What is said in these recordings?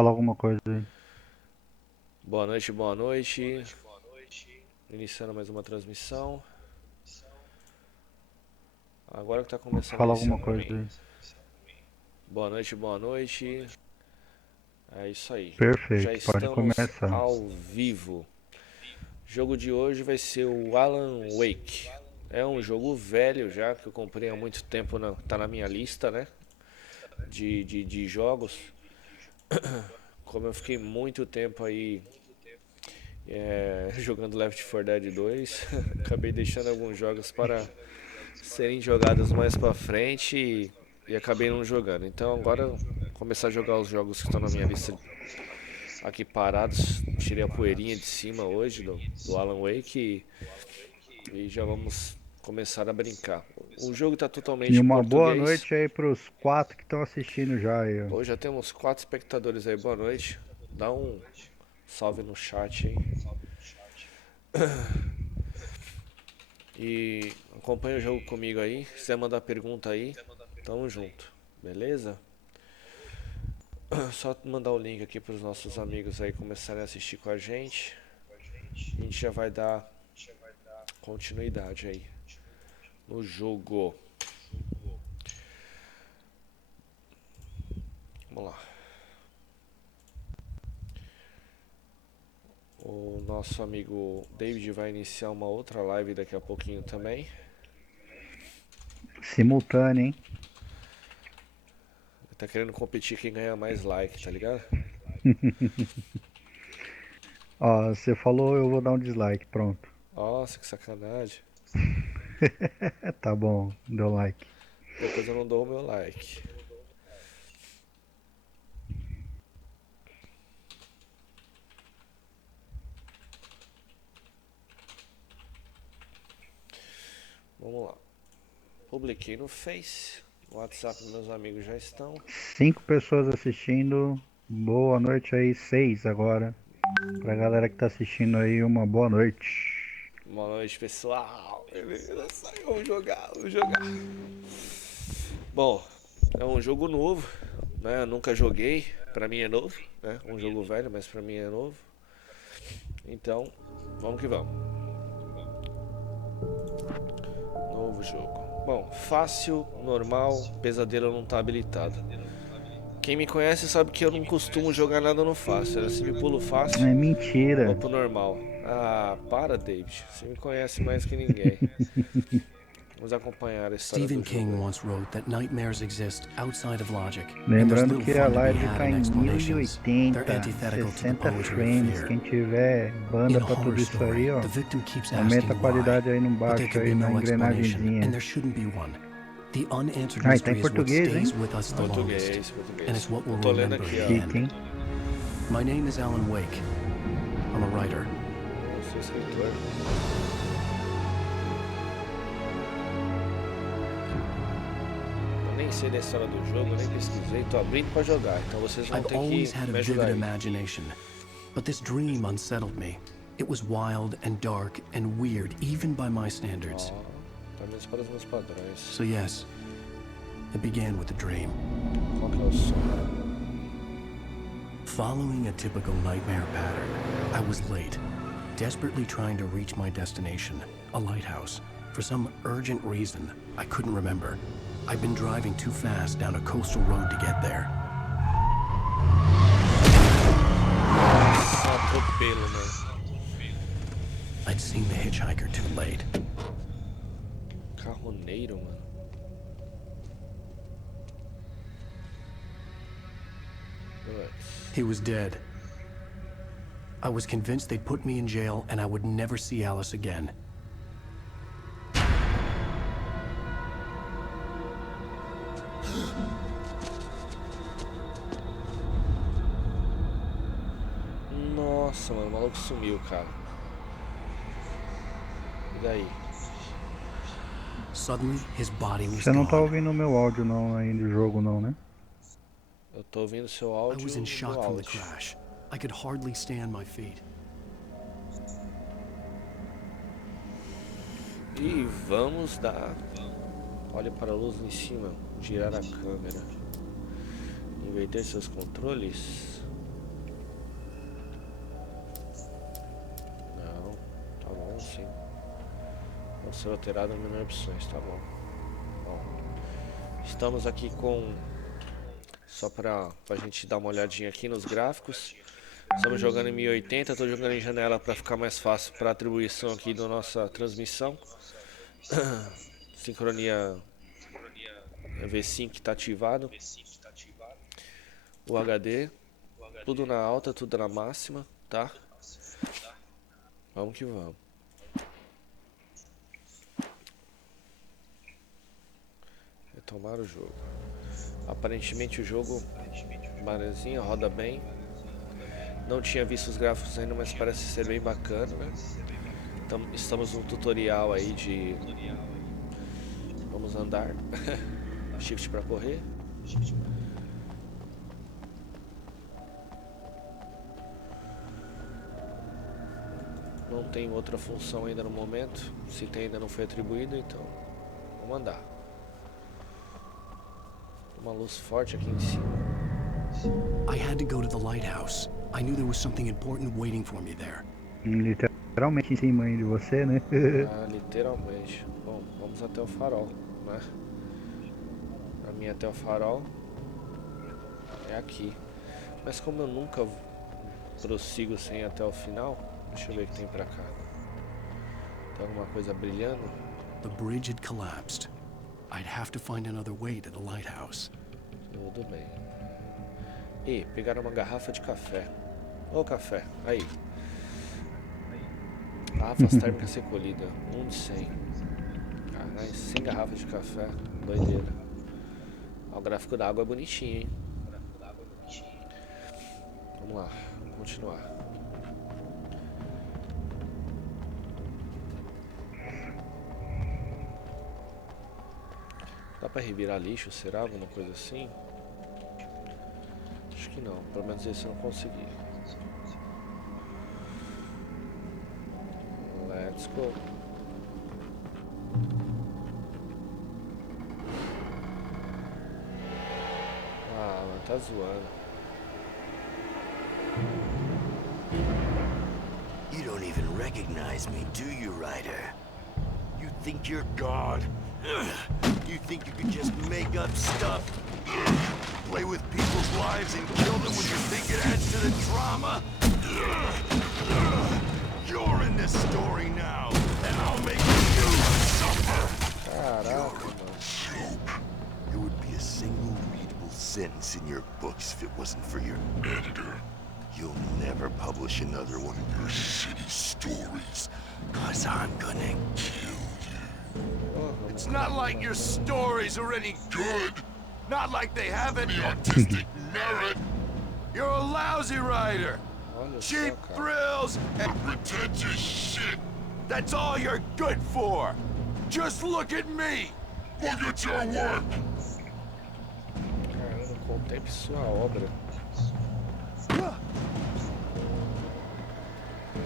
Fala alguma coisa aí. Boa noite, boa noite. Iniciando mais uma transmissão. Agora que tá começando a Fala iniciar alguma pra coisa mim. aí. Boa noite, boa noite. É isso aí. Já Perfeito, pode estamos começar. ao vivo. O jogo de hoje vai ser o Alan Wake. É um jogo velho já, que eu comprei há muito tempo, tá na minha lista, né? De jogos. Como eu fiquei muito tempo aí jogando Left 4 Dead 2, acabei deixando alguns jogos para serem jogadas mais pra frente e acabei não jogando. Então agora eu vou começar a jogar os jogos que estão na minha lista aqui parados. Tirei a poeirinha de cima hoje do Alan Wake e já vamos começar a brincar. O jogo está E totalmente em uma boa português. noite aí pros quatro que estão assistindo já aí, ó. Hoje já temos 4 espectadores aí, boa noite. Dá um salve no chat aí. E acompanha o jogo comigo aí. Se quiser mandar pergunta aí, tamo junto. Beleza? Só mandar o link aqui para os nossos amigos aí começarem a assistir com a gente. A gente já vai dar continuidade aí no jogo. Vamos lá. O nosso amigo David vai iniciar uma outra live daqui a pouquinho também. Simultâneo, hein? Ele tá querendo competir quem ganha mais like, tá ligado? Ó, você falou, eu vou dar um dislike, pronto. Nossa, que sacanagem. Tá bom, deu like. Depois eu não dou o meu like. Vamos lá. Publiquei no Face. No WhatsApp meus amigos já estão. 5 pessoas assistindo. Boa noite aí, 6 agora. Pra galera que tá assistindo aí, uma boa noite. Boa noite, pessoal. Beleza, vamos jogar, vamos jogar. Bom, é um jogo novo, né? Eu nunca joguei, pra mim é novo, né? Um jogo velho, mas pra mim é novo. Então, vamos que vamos. Novo jogo. Bom, fácil, normal, pesadelo não tá habilitado. Quem me conhece sabe que eu não costumo jogar nada no fácil. Eu sempre pulo fácil, É vou mentira. pro normal. Ah, para, David. Você me conhece mais que ninguém. Vamos acompanhar a história do Stephen jogo King aí. once wrote that nightmares exist outside of logic, and there's Lembrando little que a fun to be live had tá in em explanations. They're 1080, antithetical to the 60 poetry of frames. fear. Quem tiver banda In a pra tudo horror isso aí, story, ó, the victim keeps aumenta a asking why, qualidade aí no but there baixo can aí be na no explanation, and engrenagemzinha. there shouldn't be one. The unanswered Ah, e tá em mystery is what português, hein? stays with us the longest, Português, and português. it's what Eu we'll tô lendo remember aqui, in the ó. Chique, end. hein? My name is Alan Wake. I'm a writer. Eu sou escritor. Eu nem sei da história do jogo, eu nem pesquisei, tô abrindo pra jogar, então vocês vão I've ter que always had a me vivid ajudar aí. imagination, but this dream unsettled me. It was wild and dark and weird, even by my standards. Ó, pelo menos para os meus padrões. So yes, it began with a dream. Qual que é o som? Following a typical nightmare pattern, I was late, desperately trying to reach my destination, a lighthouse. For some urgent reason, I couldn't remember. I'd been driving too fast down a coastal road to get there. Só atropelo, mano. I'd seen the hitchhiker too late. Carroneiro, mano. Putz. He was dead. I was convinced they'd put me in jail and I would never see Alice again. Nossa, mano, o maluco sumiu, cara. E daí? Suddenly, his body was Você não tá gone. ouvindo o meu áudio não aí do jogo não, né? Eu tô ouvindo seu I áudio was in no shock from the áudio. crash. I could hardly stay on my feet. E vamos dar. Olhe para a luz em cima. Girar a câmera. Inverter seus controles. ser alterado, menor opções, tá bom. Bom, estamos aqui com... Só pra gente dar uma olhadinha aqui nos gráficos. Estamos jogando em 1080, estou jogando em janela para ficar mais fácil para atribuição aqui da nossa transmissão. Sincronia V5 está ativado. O HD, tudo na alta, tudo na máxima, tá? Vamos que vamos. Retomar o jogo. Aparentemente o jogo, manezinha, roda bem. Não tinha visto os gráficos ainda, mas parece ser bem bacana, né? Então, estamos no tutorial aí de... Vamos andar. Shift para correr. Não tem outra função ainda no momento. Se tem, ainda não foi atribuído, então vamos andar. Uma luz forte aqui em cima. I had to go to the lighthouse. I knew there was something important waiting for me there. Literalmente em cima aí de você, né? Ah, literalmente. Bom, vamos até o farol, né? Pra mim até o farol é aqui. Mas como eu nunca prossigo sem ir até o final, deixa eu ver o que tem pra cá. Tem alguma coisa brilhando? The bridge had collapsed. I'd have to find another way to the lighthouse. Tudo bem. E pegaram uma garrafa de café. Ô café, aí. Garrafas térmicas recolhida, 1 de 100. Caralho, 100 garrafas de café, doideira. Ó, o gráfico da água é bonitinho, hein? Vamos lá, continuar. Dá pra revirar lixo, será? Alguma coisa assim? Acho que não, pelo menos esse eu não consegui. Let's go. Ah, mano, tá zoando. You don't even recognize me, do you, Ryder? You think you're God? You think you can just make up stuff? Play with people's lives and kill them when you think it adds to the drama? You're in this story now, and I'll make you suffer! Caraca, mano. It would be a single readable sentence in your books if it wasn't for your editor. You'll never publish another one of your shitty stories, 'cause I'm gonna kill you. It's not like your stories are any good. Not like they have any artistic merit. You're a lousy writer. Olha só, Cheap cara. thrills and pretentious shit. That's all you're good for. Just look at me. Look at your work. Caramba, contemple sua obra.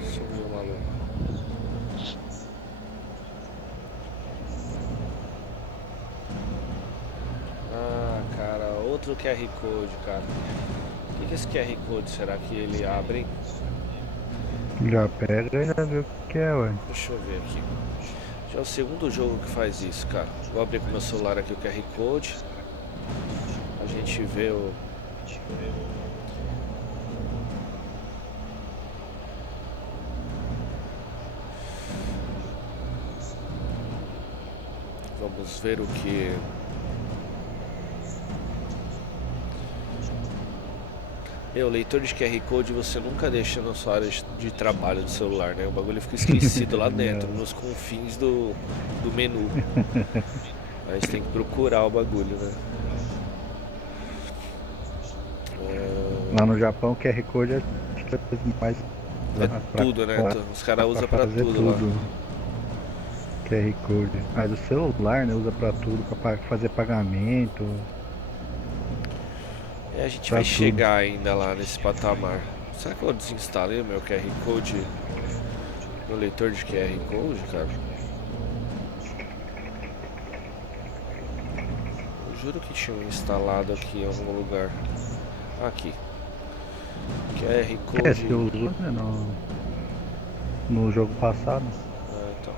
Subiu o maluco. Ah, cara, outro QR Code, cara. O que é esse QR Code? Será que ele abre? Já pega e já vê o que é, ué. Deixa eu ver aqui. Já é o segundo jogo que faz isso, cara. Vou abrir com meu celular aqui o QR Code. A gente vê o... Vamos ver o que... Meu, leitor de QR Code você nunca deixa na sua área de trabalho do celular, né? O bagulho fica esquecido lá dentro, nos confins do menu. Aí você tem que procurar o bagulho, né? Lá no Japão o QR Code é mais... É tudo, né? Os caras usam pra tudo lá. QR Code. Mas o celular, né, usa pra tudo, pra fazer pagamento. A gente Pra vai tudo. chegar ainda lá nesse patamar. Será que eu desinstalei o meu QR Code? Meu leitor de QR Code, cara? Eu juro que tinha um instalado aqui em algum lugar. Aqui. QR Code. Você usou, né, no jogo passado. Ah, então.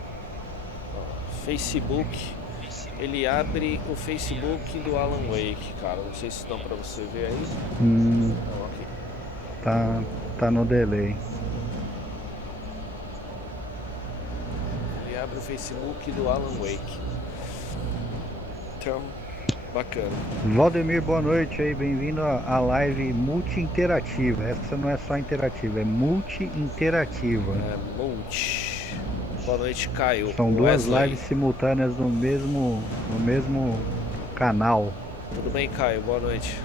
Ó, Facebook. Ele abre o Facebook do Alan Wake, cara. Não sei se dá pra você ver aí. Não, aqui. Tá no delay. Ele abre o Facebook do Alan Wake. Então, bacana. Valdemir, boa noite aí, bem-vindo à live multi-interativa. Essa não é só interativa, é multi-interativa. É, monte. Boa noite, Caio. São duas Wesley. lives simultâneas no mesmo canal. Tudo bem, Caio? Boa noite.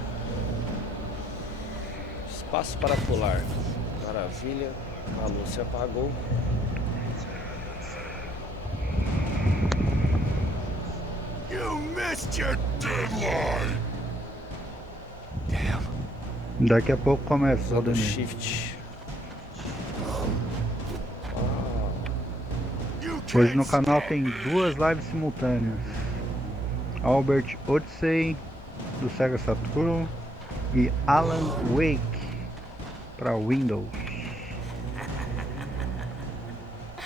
Espaço para pular. Maravilha. A luz se apagou. You missed your deadline! Damn. Daqui a pouco começa, Usando o Valdemir. shift. You Hoje no can't canal stop tem me. duas lives simultâneas. Albert Odyssey do Sega Saturn e Alan Wake para Windows.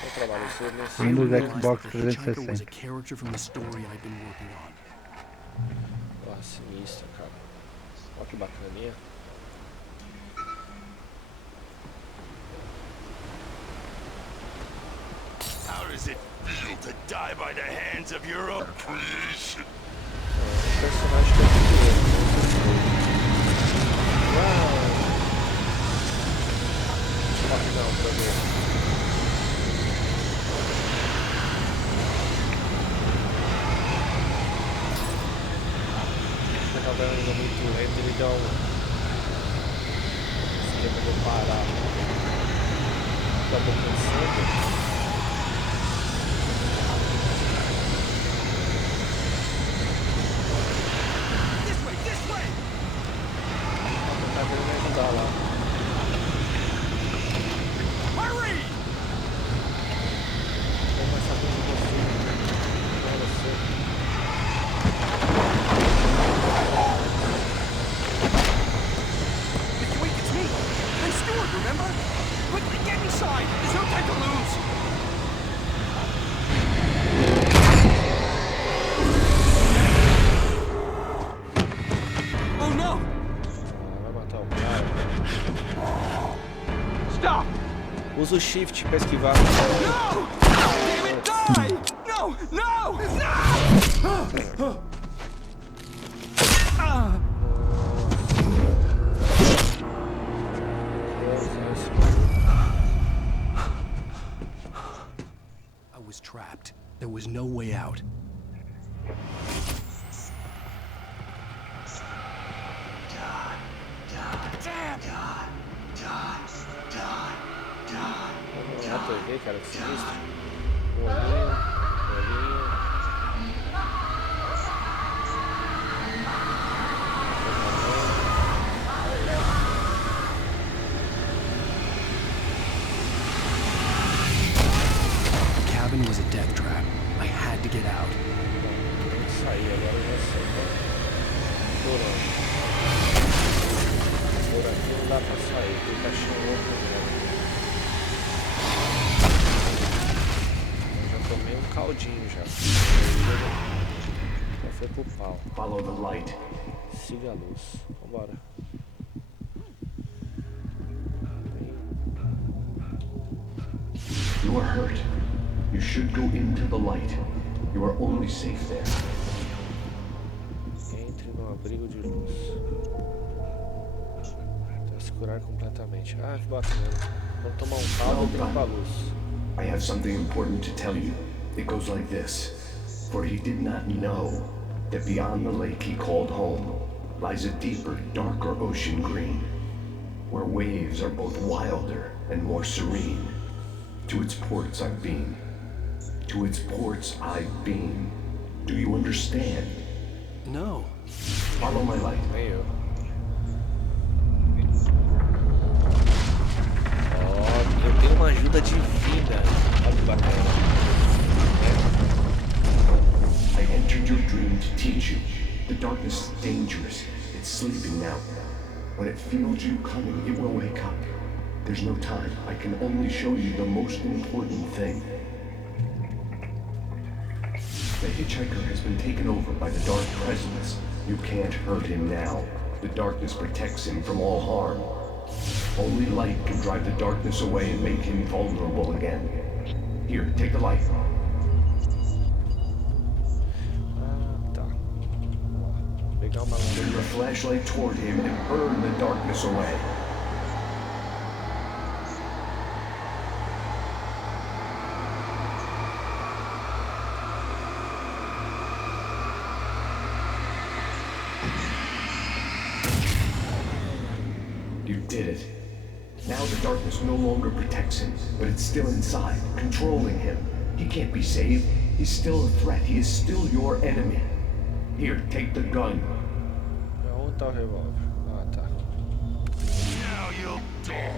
Eu trabalho nesse I Windows realized Xbox that the hitchhiker was 360. a character from the story I'd been working on. Porra, sinistro, cara. Olha que bacaninha. How does it feel to die by the hands of your own creation? O personagem que eu criei. Uau! Não, pra ver. Eu tava indo muito lento, ele dá um esquema de eu parar. Tava pensando. Tá querendo me ajudar lá. Vou começar com você. Com você. Wait, it's me! I'm Stuart, remember? Quickly, get inside! There's no time to lose! Oh no! Vai matar o cara. Stop! Usa o shift pra esquivar. No! Damn it, die! No! No! No! I was trapped. There was no way out. Na TV, cara, que sinistro. Olhinho, olhinho. The cabin was a death trap. I had to get out. Tem que sair, agora eu já sei. Por onde? Por aqui não dá pra sair, tem caixinha louca mesmo. Eu já tomei um caldinho já. Já foi pro pau. Follow the light. Siga a luz. Vambora. You are hurt. You should go into the light. You are only safe there. Entre no abrigo de luz. Até se curar completamente. Ah, que bacana. Vamos tomar um caldo e vir pra luz. I have something important to tell you. It goes like this. For he did not know that beyond the lake he called home lies a deeper, darker ocean green, where waves are both wilder and more serene. To its ports I've been. To its ports I've been. Do you understand? No. Follow my light. Nem eu. Ó, eu tenho uma ajuda divina. Olha que bacana. I entered your dream to teach you. The darkness is dangerous. It's sleeping now. When it feels you coming, it will wake up. There's no time. I can only show you the most important thing. The hitchhiker has been taken over by the dark presence. You can't hurt him now. The darkness protects him from all harm. Only light can drive the darkness away and make him vulnerable again. Here, take the light. Tá. Vamos lá. Vou pegar uma Turn your flashlight toward him and burn the darkness away. You did it. Now the darkness no longer protects him, but it's still inside, controlling him. He can't be saved. He's still a threat. He is still your enemy. Here, take the gun. Onde tá o revólver? Ah, tá. Now you'll die.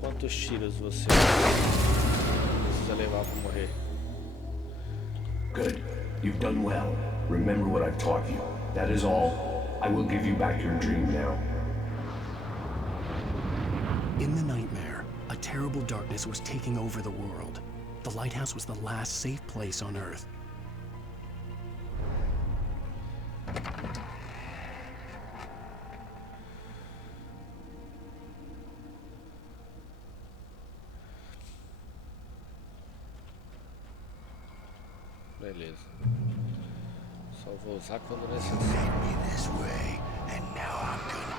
Quantos tiros você precisa levar pra morrer? Good. You've done well. Remember what I've taught you. That is all. I will give you back your dream now. In the nightmare, a terrible darkness was taking over the world. The lighthouse was the last safe place on Earth. Beleza. Só vou usar quando You necessário. made me this way, and now I'm gonna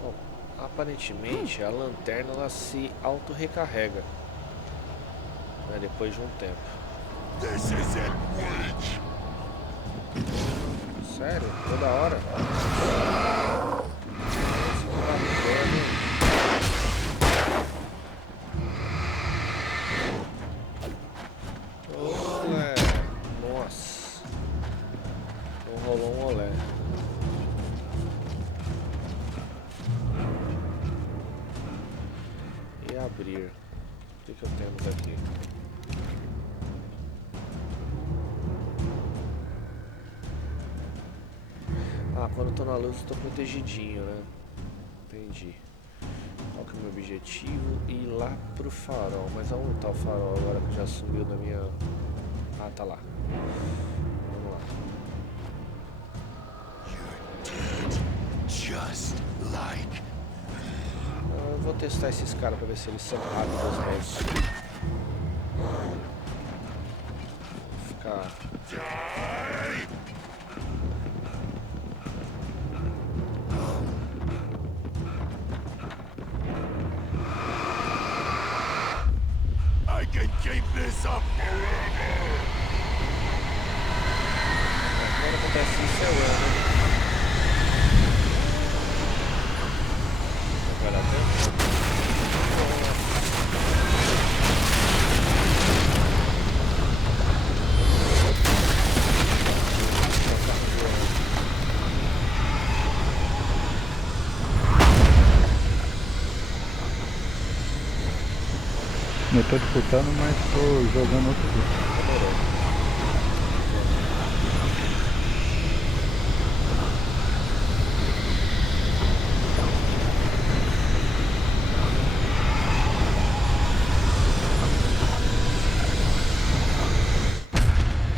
Bom, aparentemente a lanterna ela se auto-recarrega, né, depois de um tempo. This isn't witch. Sério? Toda hora? Esse tá vendo? Olé! Nossa! Não rolou um olé. E abrir. O que temos aqui? Ah, quando eu tô na luz eu tô protegidinho, né? Entendi. Qual que é o meu objetivo? Ir lá pro farol. Mas aonde tá o farol agora que já sumiu da minha... Ah, tá lá. Vamos lá. You're dead. Just like. Eu vou testar esses caras pra ver se eles são rápidos mesmo. Vou ficar... I can keep this up forever. Quando acontece isso é eu, né? Vai dar tempo? Eu tô disputando, mas tô jogando outro jogo. Demorou.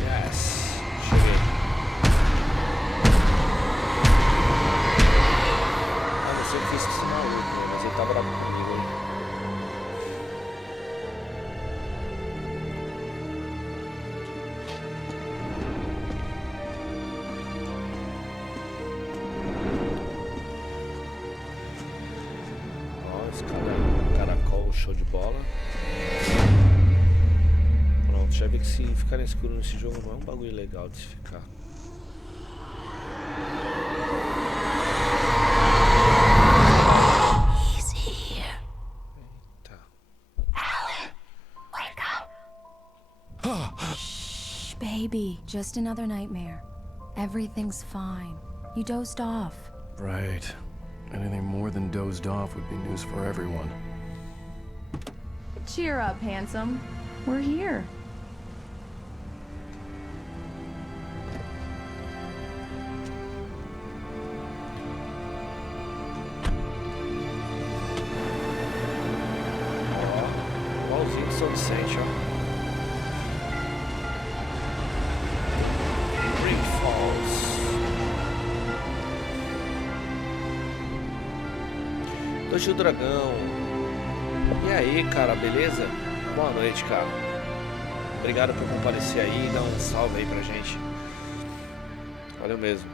Yes, cheguei. Ah, não sei o que fiz com esse maluco, né? Mas ele tá bravo comigo, hein? Caracol, show de bola. Pronto, já vi que se ficar no escuro nesse jogo não é um bagulho legal de se ficar. Just another nightmare. Everything's fine. You dozed off. Right. Anything more than dozed off would be news for everyone. Cheer up, handsome. We're here. Igualzinho do São Vicente, ó. Green Falls. Dojo do Dragão. E aí, cara, beleza? Boa noite, cara. Obrigado por comparecer aí e dar um salve aí pra gente. Valeu mesmo.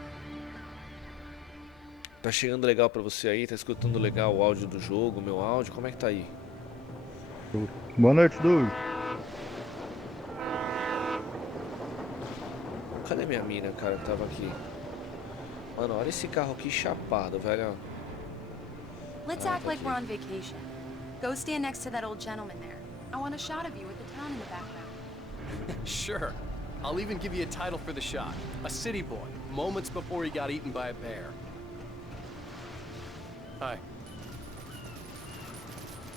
Tá chegando legal pra você aí? Tá escutando legal o áudio do jogo, meu áudio? Como é que tá aí? Boa noite, Doug. Cadê minha mina, cara, que tava aqui? Mano, olha esse carro aqui chapado, velho. Let's act like we're on vacation. Go stand next to that old gentleman there. I want a shot of you with the town in the background. Sure. I'll even give you a title for the shot. A city boy, moments before he got eaten by a bear. Hi.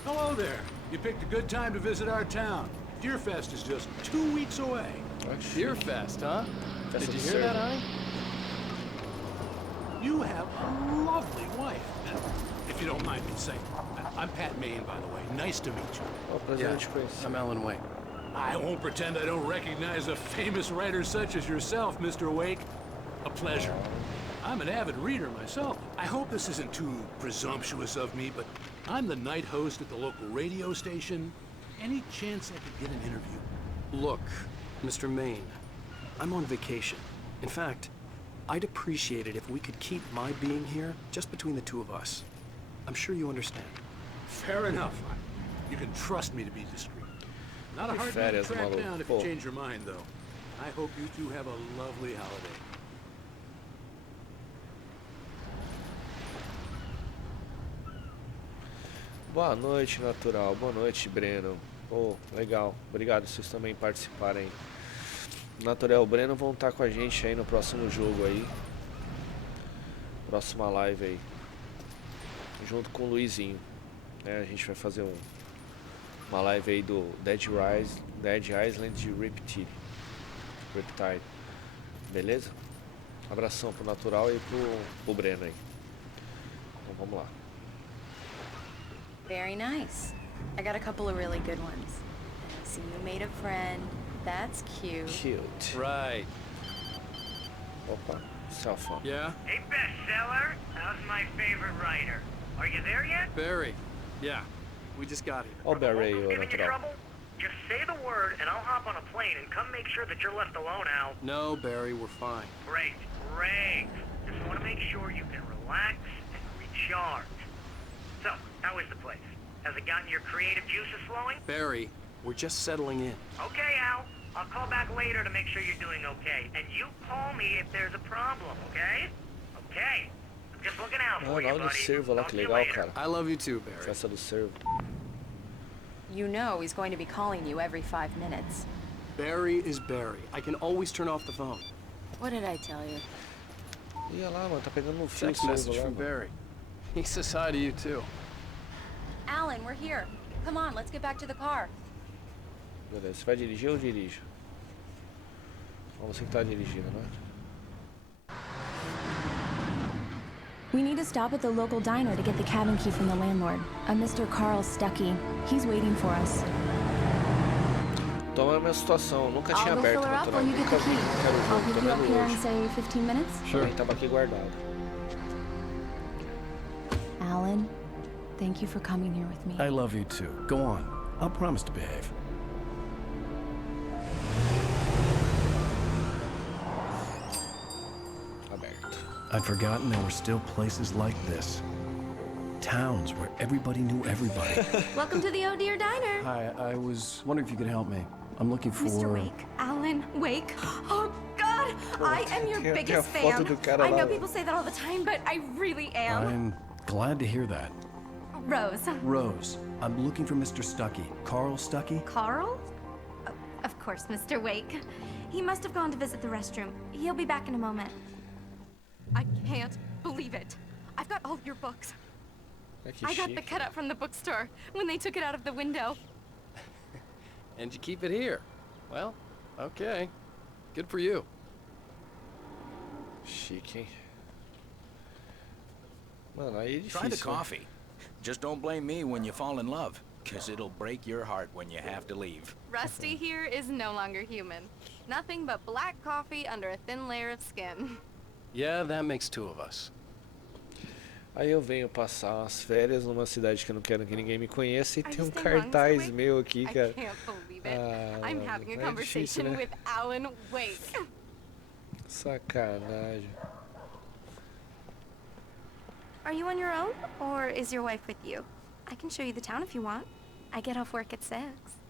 Hello there. You picked a good time to visit our town. Deerfest is just 2 weeks away. Deerfest, huh? That's Did you absurd. hear that, I? You have a lovely wife. If you don't mind me saying. I'm Pat Maine, by the way. Nice to meet you. Ó, prazer em te conhecer. I'm Alan Wake. I won't pretend I don't recognize a famous writer such as yourself, Mr. Wake. A pleasure. I'm an avid reader myself. I hope this isn't too presumptuous of me, but I'm the night host at the local radio station. Any chance I could get an interview? Look, Mr. Maine, I'm on vacation. In fact, I'd appreciate it if we could keep my being here just between the two of us. I'm sure you understand. Fair enough. You can trust me to be discreet. Not a hard man to Férias, track maluco. down if you Pô. change your mind, though. I hope you two have a lovely holiday. Boa noite, Natural. Boa noite, Breno. Pô, legal. Obrigado vocês também participarem. Natural e o Breno vão estar com a gente aí no próximo jogo aí. Próxima live aí. Junto com o Luizinho. A gente vai fazer uma live aí do Dead Island de Riptide. Beleza? Abração pro Natural e pro Breno aí. Então vamos lá. Very nice. I got a couple of really good ones. I see you made a friend. That's cute. Cute. Right. Opa, cell phone. Yeah? Hey, bestseller, how's my favorite writer? Are you there yet? Barry. Yeah. We just got here. Ó o Barry, Locals o giving you Natural. trouble? Just say the word and I'll hop on a plane and come make sure that you're left alone, Al. No, Barry, we're fine. Great, great. Just want to make sure you can relax and recharge. So, how is the place? Has it gotten your creative juices flowing? Barry, we're just settling in. Okay, Al. I'll call back later to make sure you're doing okay. And you call me if there's a problem, okay? Okay. I'm just looking out Ah, for you, lá no buddy. servo lá, Talk que to you legal, later. cara. I love you too, Barry. Festa do servo. You know he's going to be calling you every 5 minutes. Barry is Barry. I can always turn off the phone. What did I tell you? Ih, olha lá, mano, tá pegando no fio o Text servo message lá, from mano. Barry. He says hi to you too. Alan, we're here. Come on, let's get back to the car. Beleza, você vai dirigir ou eu dirijo? Ó, você que tá dirigindo, né? We need to stop at the local diner to get the cabin key from the landlord, a Mr. Carl Stuckey. He's waiting for us. Então é a minha situação, eu nunca tinha I'll go aberto fill her o up natural. while you get Nunca the vi, key. quero o I'll jogo, tô pick you up vendo here in, hoje. say, 15 minutes? Também tava aqui guardado. Alan, thank you for coming here with me. I love you too. Go on. I'll promise to behave. Aberto. I'd forgotten there were still places like this. Towns where everybody knew everybody. Welcome to the Oh Dear Diner. Hi, I was wondering if you could help me. I'm looking for... Mr. Wake. Alan Wake. Oh, God. I am your tem a biggest foto fan. do cara I know lá. people say that all the time, but I really am. I'm glad to hear that. Rose. Rose, I'm looking for Mr. Stuckey. Carl Stuckey? Carl? Of course, Mr. Wake. He must have gone to visit the restroom. He'll be back in a moment. I can't believe it. I've got all your books. I got the cutout from the bookstore when they took it out of the window. And you keep it here. Well, okay. Good for you. Chique, hein? Mano, aí é difícil. Try the coffee. Just don't blame me when you fall in love, because it'll break your heart when you have to leave. Rusty here is no longer human. Nothing but black coffee under a thin layer of skin. Yeah, that makes two of us. Aí eu venho passar umas férias numa cidade que eu não quero que ninguém me conheça e Are tem you um staying long, cartaz Mr. meu aqui, I cara. can't believe it. Ah, I'm mano, having a é difícil, conversation né? with Alan Wake. Sacanagem. Are you on your own, or is your wife with you? I can show you the town if you want. I get off work at 6.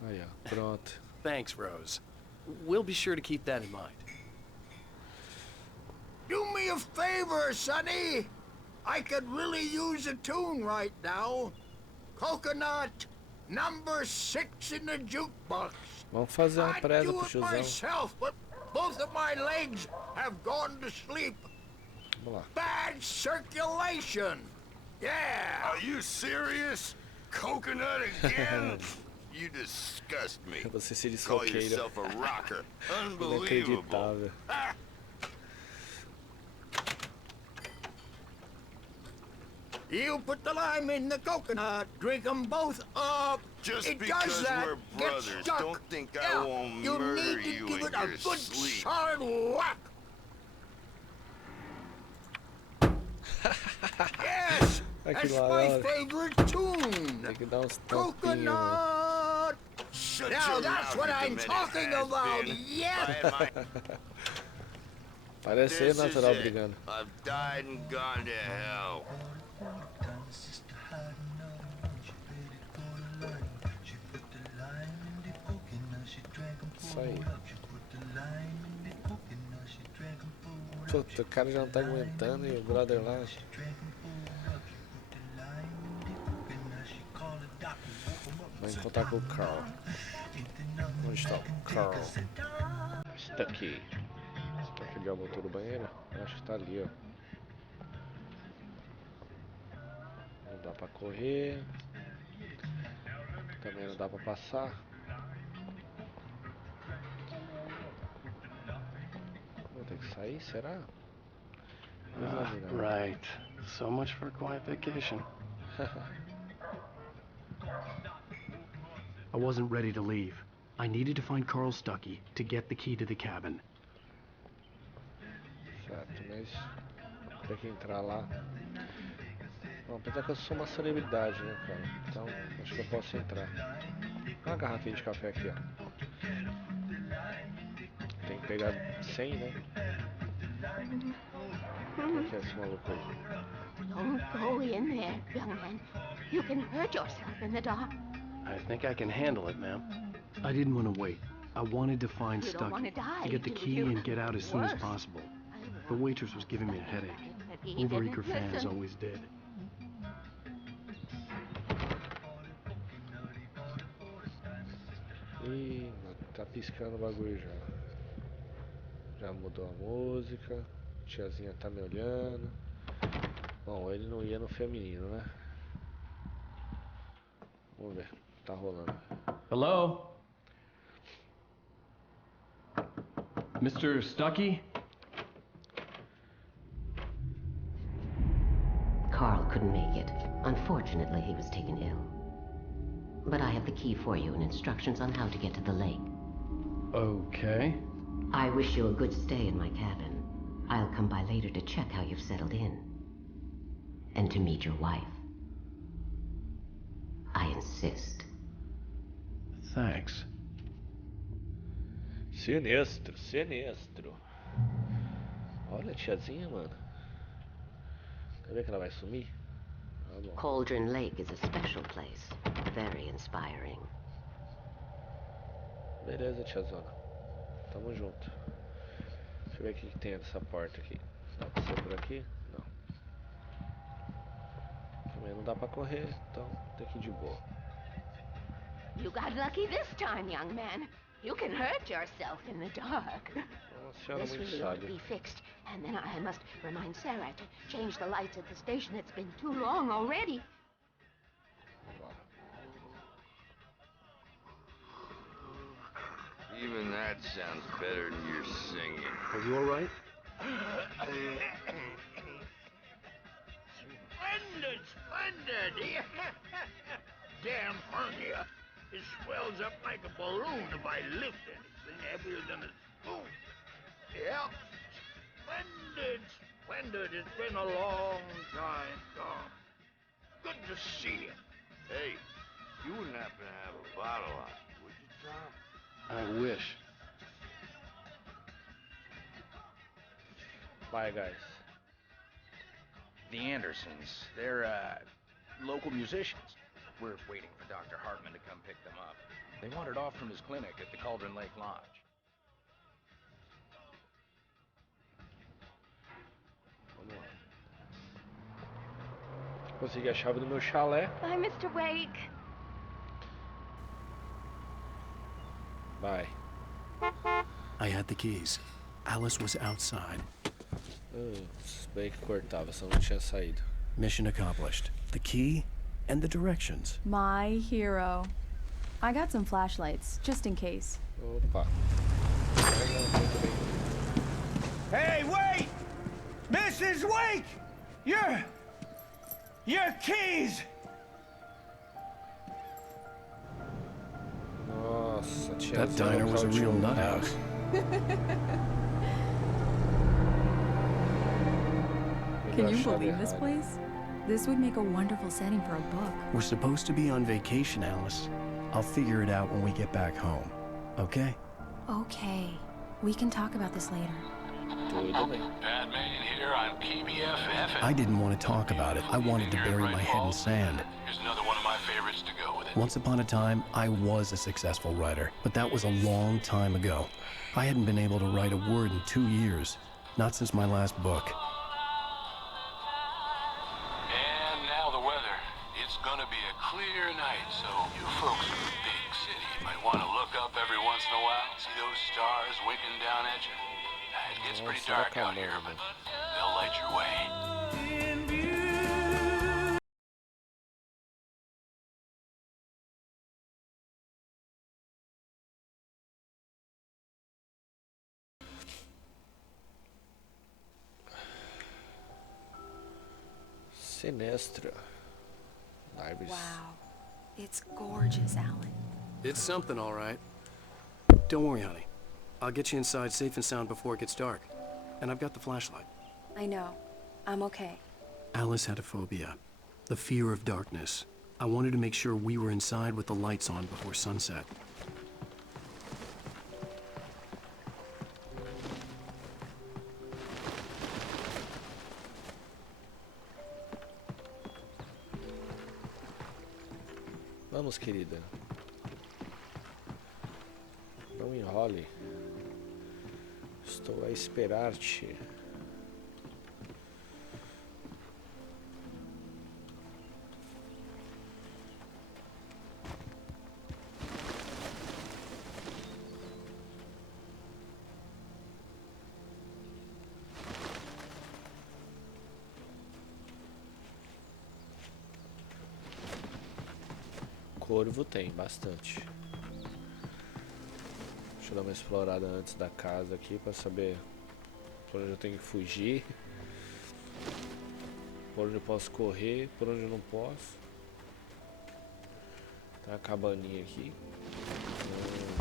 Aí, ó, pronto. Thanks, Rose. We'll be sure to keep that in mind. Do me a favor, Sonny. I could really use a tune right now. Coconut, number 6 in the jukebox. Vamos fazer uma I'd presa do pro it tiozão. myself, but both of my legs have gone to sleep. Vamos lá. Bad circulation. Yeah. Are you serious? Coconut again? You disgust me. Você se Call desfoqueira. yourself a rocker. Unbelievable. Inacreditável. You put the lime in the coconut, drink them both up. Just it because does that, we're get brothers, stuck. don't think I Yeah, won't you murder need to you give in it a your good sleep. solid whack. Yes, that's Aquilo lá, my ó, favorite tune. tem que dar uns tampinhos. Coconut. Shut Now your that's mouth, what you I'm demented talking about. has-been. Yeah. Parece ser This is natural it. brigando. I've died and gone to hell. Isso aí. Puta, o cara já não tá aguentando e o brother lá. Vai encontrar com o Carl. Onde está o Carl? Está aqui. Será que ele já voltou do banheiro? Eu acho que tá ali, ó. Não dá pra correr. Também não dá pra passar. Vou ter que sair, será? Right. So much for a quiet vacation. I wasn't ready to leave. I needed to find Carl Stuckey to get the key to the cabin. Certo, mas tem que entrar lá. Bom, apesar que eu sou uma celebridade, né, cara? Então acho que eu posso entrar. Uma garrafinha de café aqui, ó. Tem que pegar 100, né? O que é esse maluco aí? Don't go in there, young man. You can hurt yourself in the dark. I think I can handle it, ma'am. I didn't want to wait. I wanted to find You don't want to Stuckey, die, to get the do key you? and get out as soon as Worse. possible. The waitress was giving me a headache. But he Overeager didn't fans listen. always did. Ih, tá piscando o bagulho já. Já mudou a música. A tiazinha tá me olhando. Bom, ele não ia no feminino, né? Vamos ver. Tá rolando. Hello? Mr. Stuckey? Carl couldn't make it. Unfortunately, he was taken ill. But I have the key for you and instructions on how to get to the lake. Okay. I wish you a good stay in my cabin. I'll come by later to check how you've settled in. And to meet your wife. I insist. Thanks. Sinistro, sinistro. Olha a tiazinha, mano. Quer ver que ela vai sumir? Ah, bom. Cauldron Lake is a special place. Very inspiring. Beleza, tiazona. Tamo junto. Deixa eu ver o que tem nessa porta aqui. Dá pra ser por aqui? Não. Também não dá pra correr, então tem que ir de boa. You got lucky this time, young man. You can hurt yourself in the dark. Senhora This muito really ought to sábia. be fixed. And then I must remind Sarah to change the lights at the station. It's been too long already. Even that sounds better than your singing. Are you all right? Splendid! Damn hernia. It swells up like a balloon if I lift anything heavier than a spoon. Yeah. Splendid. It's been a long time gone. Good to see you. Hey, you wouldn't happen to have a bottle on you, would you, Tom? I wish. Bye, guys. The Andersons, they're, local musicians. We're waiting for Dr. Hartman to come pick them up. They wandered off from his clinic at the Cauldron Lake Lodge. Vamos lá. Consegui a chave do meu chalé. Bye, Mr. Wake. Bye. I had the keys. Alice was outside. Bem que cortava, senão não tinha saído. Mission accomplished. The key and the directions. My hero. I got some flashlights, just in case. Opa. Hey, wait! Mrs. Wake! Your keys! Nossa, tinha That diner was a real nut house. Can you believe this place? This would make a wonderful setting for a book. We're supposed to be on vacation, Alice. I'll figure it out when we get back home. Okay? Okay. We can talk about this later. Bad man here on KBFF. I didn't want to talk about it. I wanted to bury my head in sand. Here's another one of my favorites to go with it. Once upon a time, I was a successful writer, but that was a long time ago. I hadn't been able to write a word in 2 years. Not since my last book. And now the weather. It's gonna be a clear night, so you folks in the big city might want to look up every once in a while, see those stars winking down at you. It gets pretty dark out here, but they'll light your way. Sinistra. Libraries. Wow. It's gorgeous, Alan. It's something, all right. Don't worry, honey. I'll get you inside safe and sound before it gets dark. And I've got the flashlight. I know. I'm okay. Alice had a phobia. The fear of darkness. I wanted to make sure we were inside with the lights on before sunset. Vamos, querida. Não enrole. Estou a esperar-te. Corvo tem bastante. Deixa eu dar uma explorada antes da casa aqui pra saber por onde eu tenho que fugir, por onde eu posso correr, por onde eu não posso. Tem uma cabaninha aqui.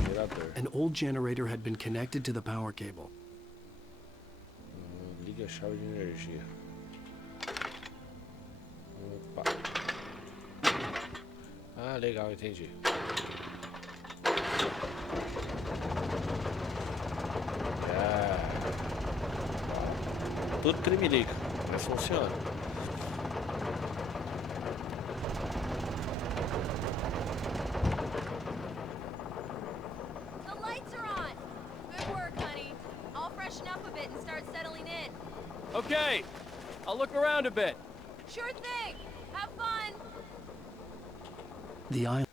Gerador. An old generator had been connected to the power cable. Liga a chave de energia. Opa. Ah, legal, entendi. Tudo tremelica, mas funciona. The lights are on. Good work, honey. I'll freshen up a bit and start settling in. Okay. I'll look around a bit. Sure thing. Have fun. The island.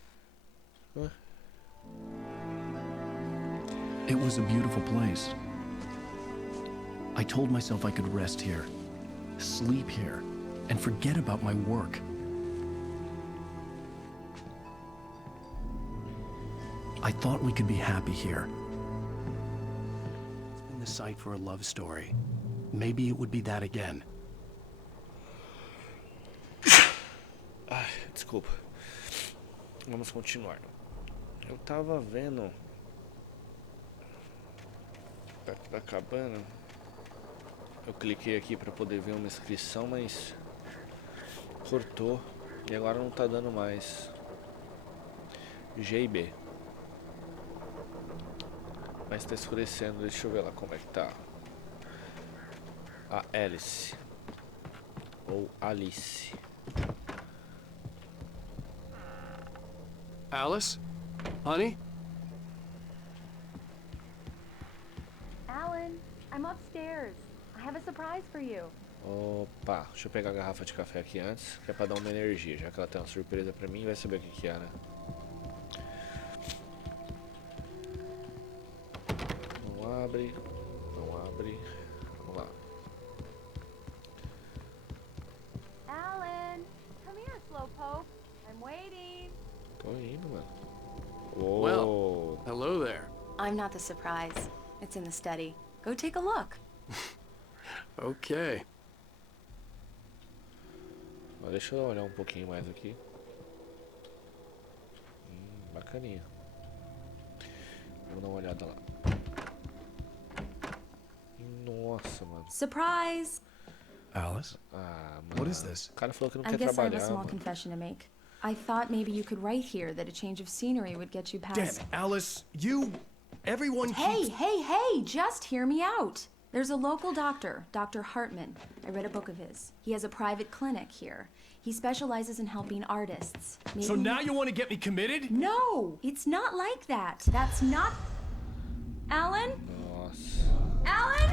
It was a beautiful place. I told myself I could rest here, sleep here, and forget about my work. I thought we could be happy here. It's been the site for a love story. Maybe it would be that again. Desculpa. Vamos continuar. Eu tava vendo. Perto da cabana. Eu cliquei aqui pra poder ver uma inscrição, mas cortou. E agora não tá dando mais. G e B. Mas tá escurecendo, deixa eu ver lá como é que tá. A Alice. Ou Alice. Alice? Honey? Alan, I'm upstairs. I have a surprise for you. Opa, deixa eu pegar a garrafa de café aqui antes, que é pra dar uma energia, já que ela tem uma surpresa pra mim, vai saber o que que é, né? Não abre, não abre, vamos lá. Alan, come here, Slowpoke. I'm waiting. Tô indo, mano. Well, hello there. I'm not the surprise. It's in the study. Go take a look. Okay. Mas deixa eu olhar um pouquinho mais aqui. Bacaninha. Vou dar uma olhada lá. Nossa, mano. Surprise! Alice? Ah, mano. What is this? O cara falou que não I quer guess I have a trabalhar, small mano. confession to make. I thought maybe you could write here that a change of scenery would get you past. Damn it, Alice, everyone Hey, keeps... hey, just hear me out. There's a local doctor, Dr. Hartman. I read a book of his. He has a private clinic here. He specializes in helping artists. Maybe... So now you want to get me committed? No, it's not like that. That's not... Alan? Nossa. Alan?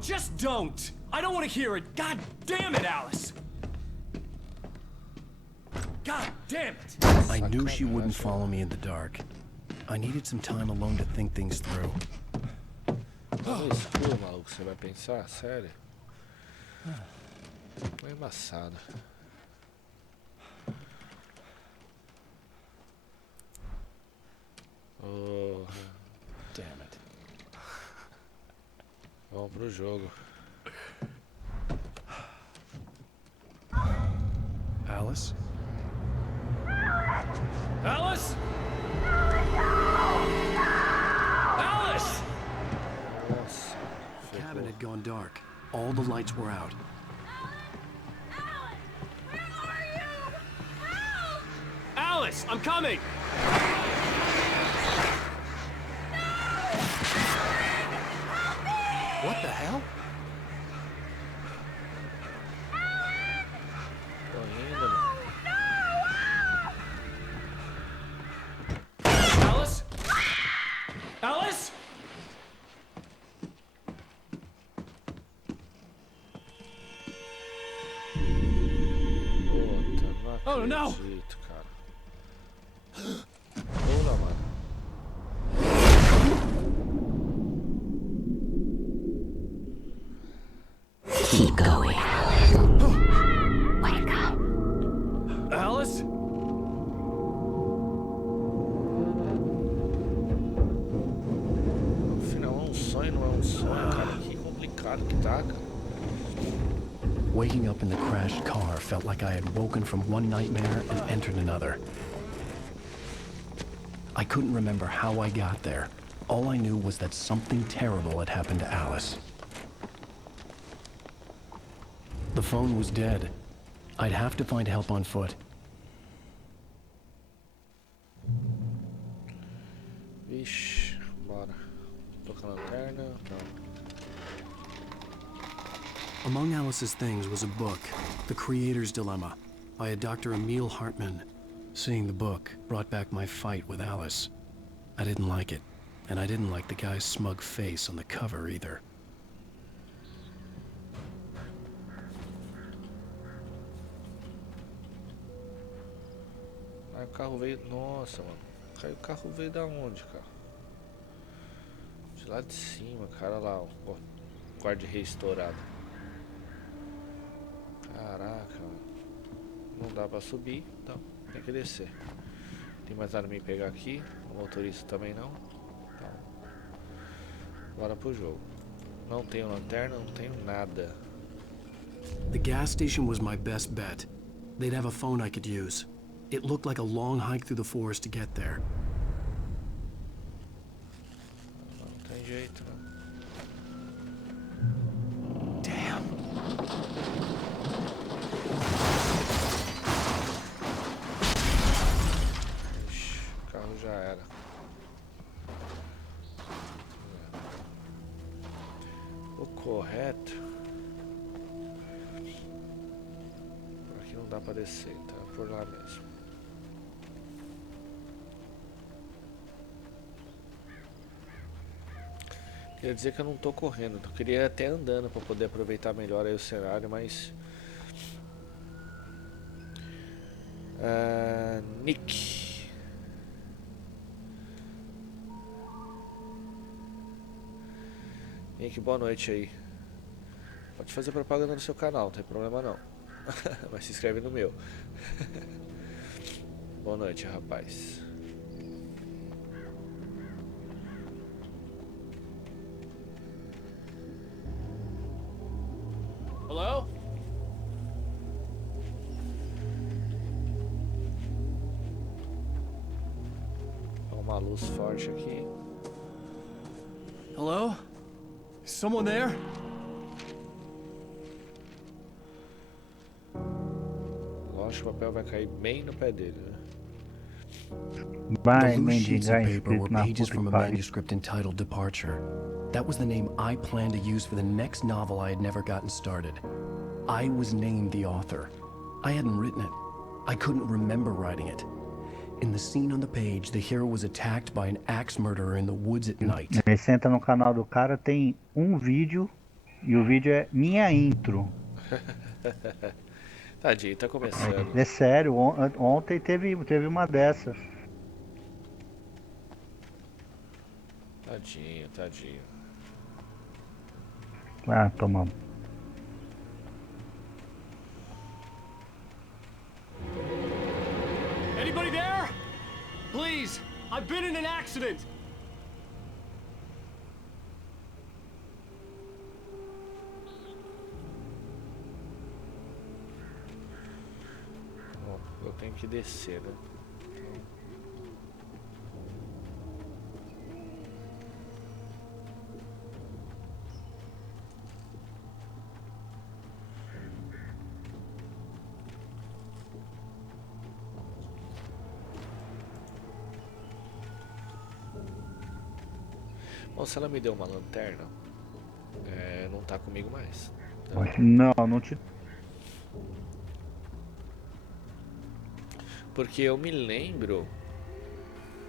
Just don't! I don't want to hear it! God damn it, Alice! God damn it! I knew she wouldn't follow me in the dark. I needed some time alone to think things through. No escuro, maluco, você vai pensar? Sério? É embaçado. Oh. Damn it. Vamos pro jogo. Alice? Alice? Alice! Nossa. The cabin had gone dark. All the lights were out. Alice, I'm coming! What the hell? Tô indo, mano. Alice? Alice? Puta, Oh, não no. acredito, cara. Pula, mano. Keep going. Wake up. Alice? Afinal, é um sonho, não é um sonho, cara. Que complicado que tá, cara. Waking up in the crashed car felt like I had woken from one nightmare and entered another. I couldn't remember how I got there. All I knew was that something terrible had happened to Alice. The phone was dead. I'd have to find help on foot. Vixe, bora. Toca a lanterna? Não. Among Alice's things was a book, The Creator's Dilemma, by a Dr. Emil Hartman. Seeing the book brought back my fight with Alice. I didn't like it, and I didn't like the guy's smug face on the cover either. Aí o carro veio. Nossa, mano. Aí o carro veio da onde, cara? De lá de cima, cara, lá, ó. Guarda-rei estourado. Caraca, mano. Não dá pra subir, então tem que descer. Tem mais nada pra me pegar aqui. O motorista também não. Então, bora pro jogo. Não tenho lanterna, não tenho nada. The gas station was my best bet. They'd have a phone I could use. It looked like a long hike through the forest to get there. Não tem jeito, não. Damn. Ixi, o carro já era. O correto. Por aqui não dá pra descer, então é por lá mesmo. Quer dizer que eu não tô correndo, eu queria ir até andando pra poder aproveitar melhor aí o cenário, mas... Nick. Nick, boa noite aí. Pode fazer propaganda no seu canal, não tem problema não. Mas se inscreve no meu. Boa noite, rapaz. Hello? Uma luz forte aqui. Hello? Is someone there? Lógico, o papel vai cair bem no pé dele, né? The loose sheets of paper were pages from a manuscript entitled Departure. That was the name I planned to use for the next novel I had never gotten started. I was named the author. I hadn't written it. I couldn't remember writing it. In the scene on the page, the hero was attacked by an axe murderer in the woods at night. Você entra no canal do cara, tem um vídeo e o vídeo é minha intro. Tadinho, tá começando. É sério, ontem teve uma dessas. Tadinho, tadinho. Ah, toma. Anybody there? Please, I've been in an accident. Bom, eu tenho que descer, né? Bom, se ela me deu uma lanterna, não tá comigo mais. Não te... Porque eu me lembro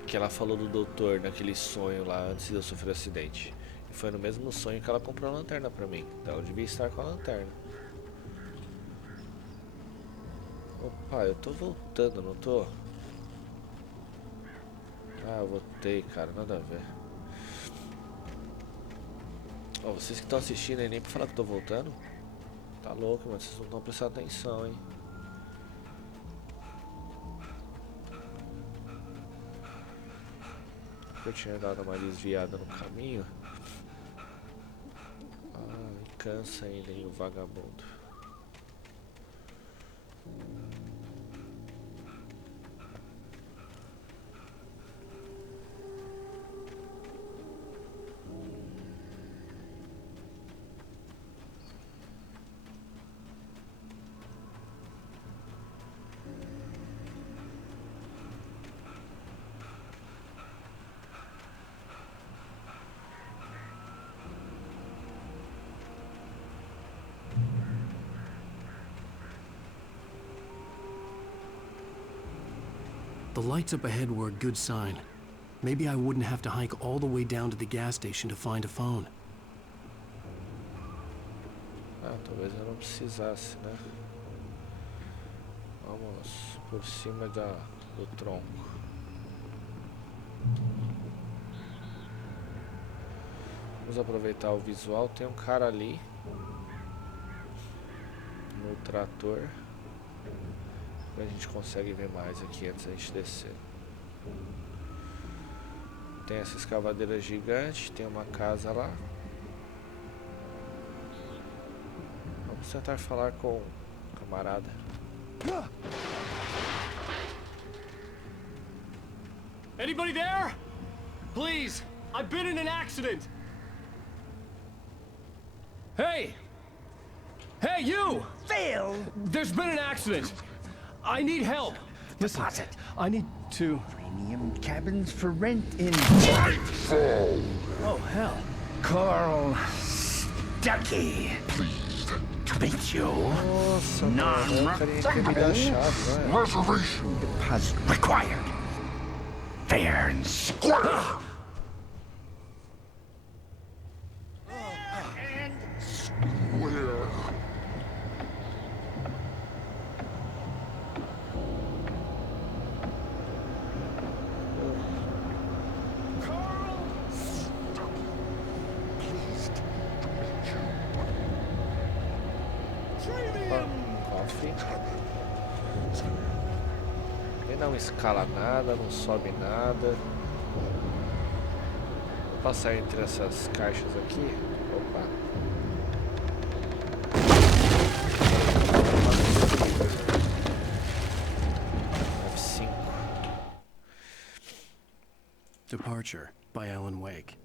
que ela falou do doutor naquele sonho lá antes de eu sofrer o acidente. E foi no mesmo sonho que ela comprou a lanterna pra mim. Então eu devia estar com a lanterna. Opa, eu tô voltando, não tô? Ah, eu voltei, cara, nada a ver. Ó, vocês que estão assistindo aí, nem pra falar que eu tô voltando. Tá louco, mano, vocês não estão prestando atenção, hein. Eu tinha dado uma desviada no caminho. Ah, cansa ainda, hein, o vagabundo. The lights up ahead were a good sign. Maybe I wouldn't have to hike all the way down to the gas station to find a phone. Ah, talvez eu não precisasse, né? Vamos por cima do tronco. Vamos aproveitar o visual. Tem um cara ali no trator. A gente consegue ver mais aqui antes da gente descer. Tem essa escavadeira gigante. Tem uma casa lá. Vamos tentar falar com o camarada. Anybody there? Please, I've been in an accident. Hey! Hey, you! Phil! There's been an accident. I need help. Listen, I need to... Premium cabins for rent in... Nightfall! Oh, hell. Carl Stuckey. Pleased to meet you. Non-refundable reservation deposit required. Fair and square. Ele não escala nada, não sobe nada. Vou passar entre essas caixas aqui. Opa. F5. Departure by Alan Wake.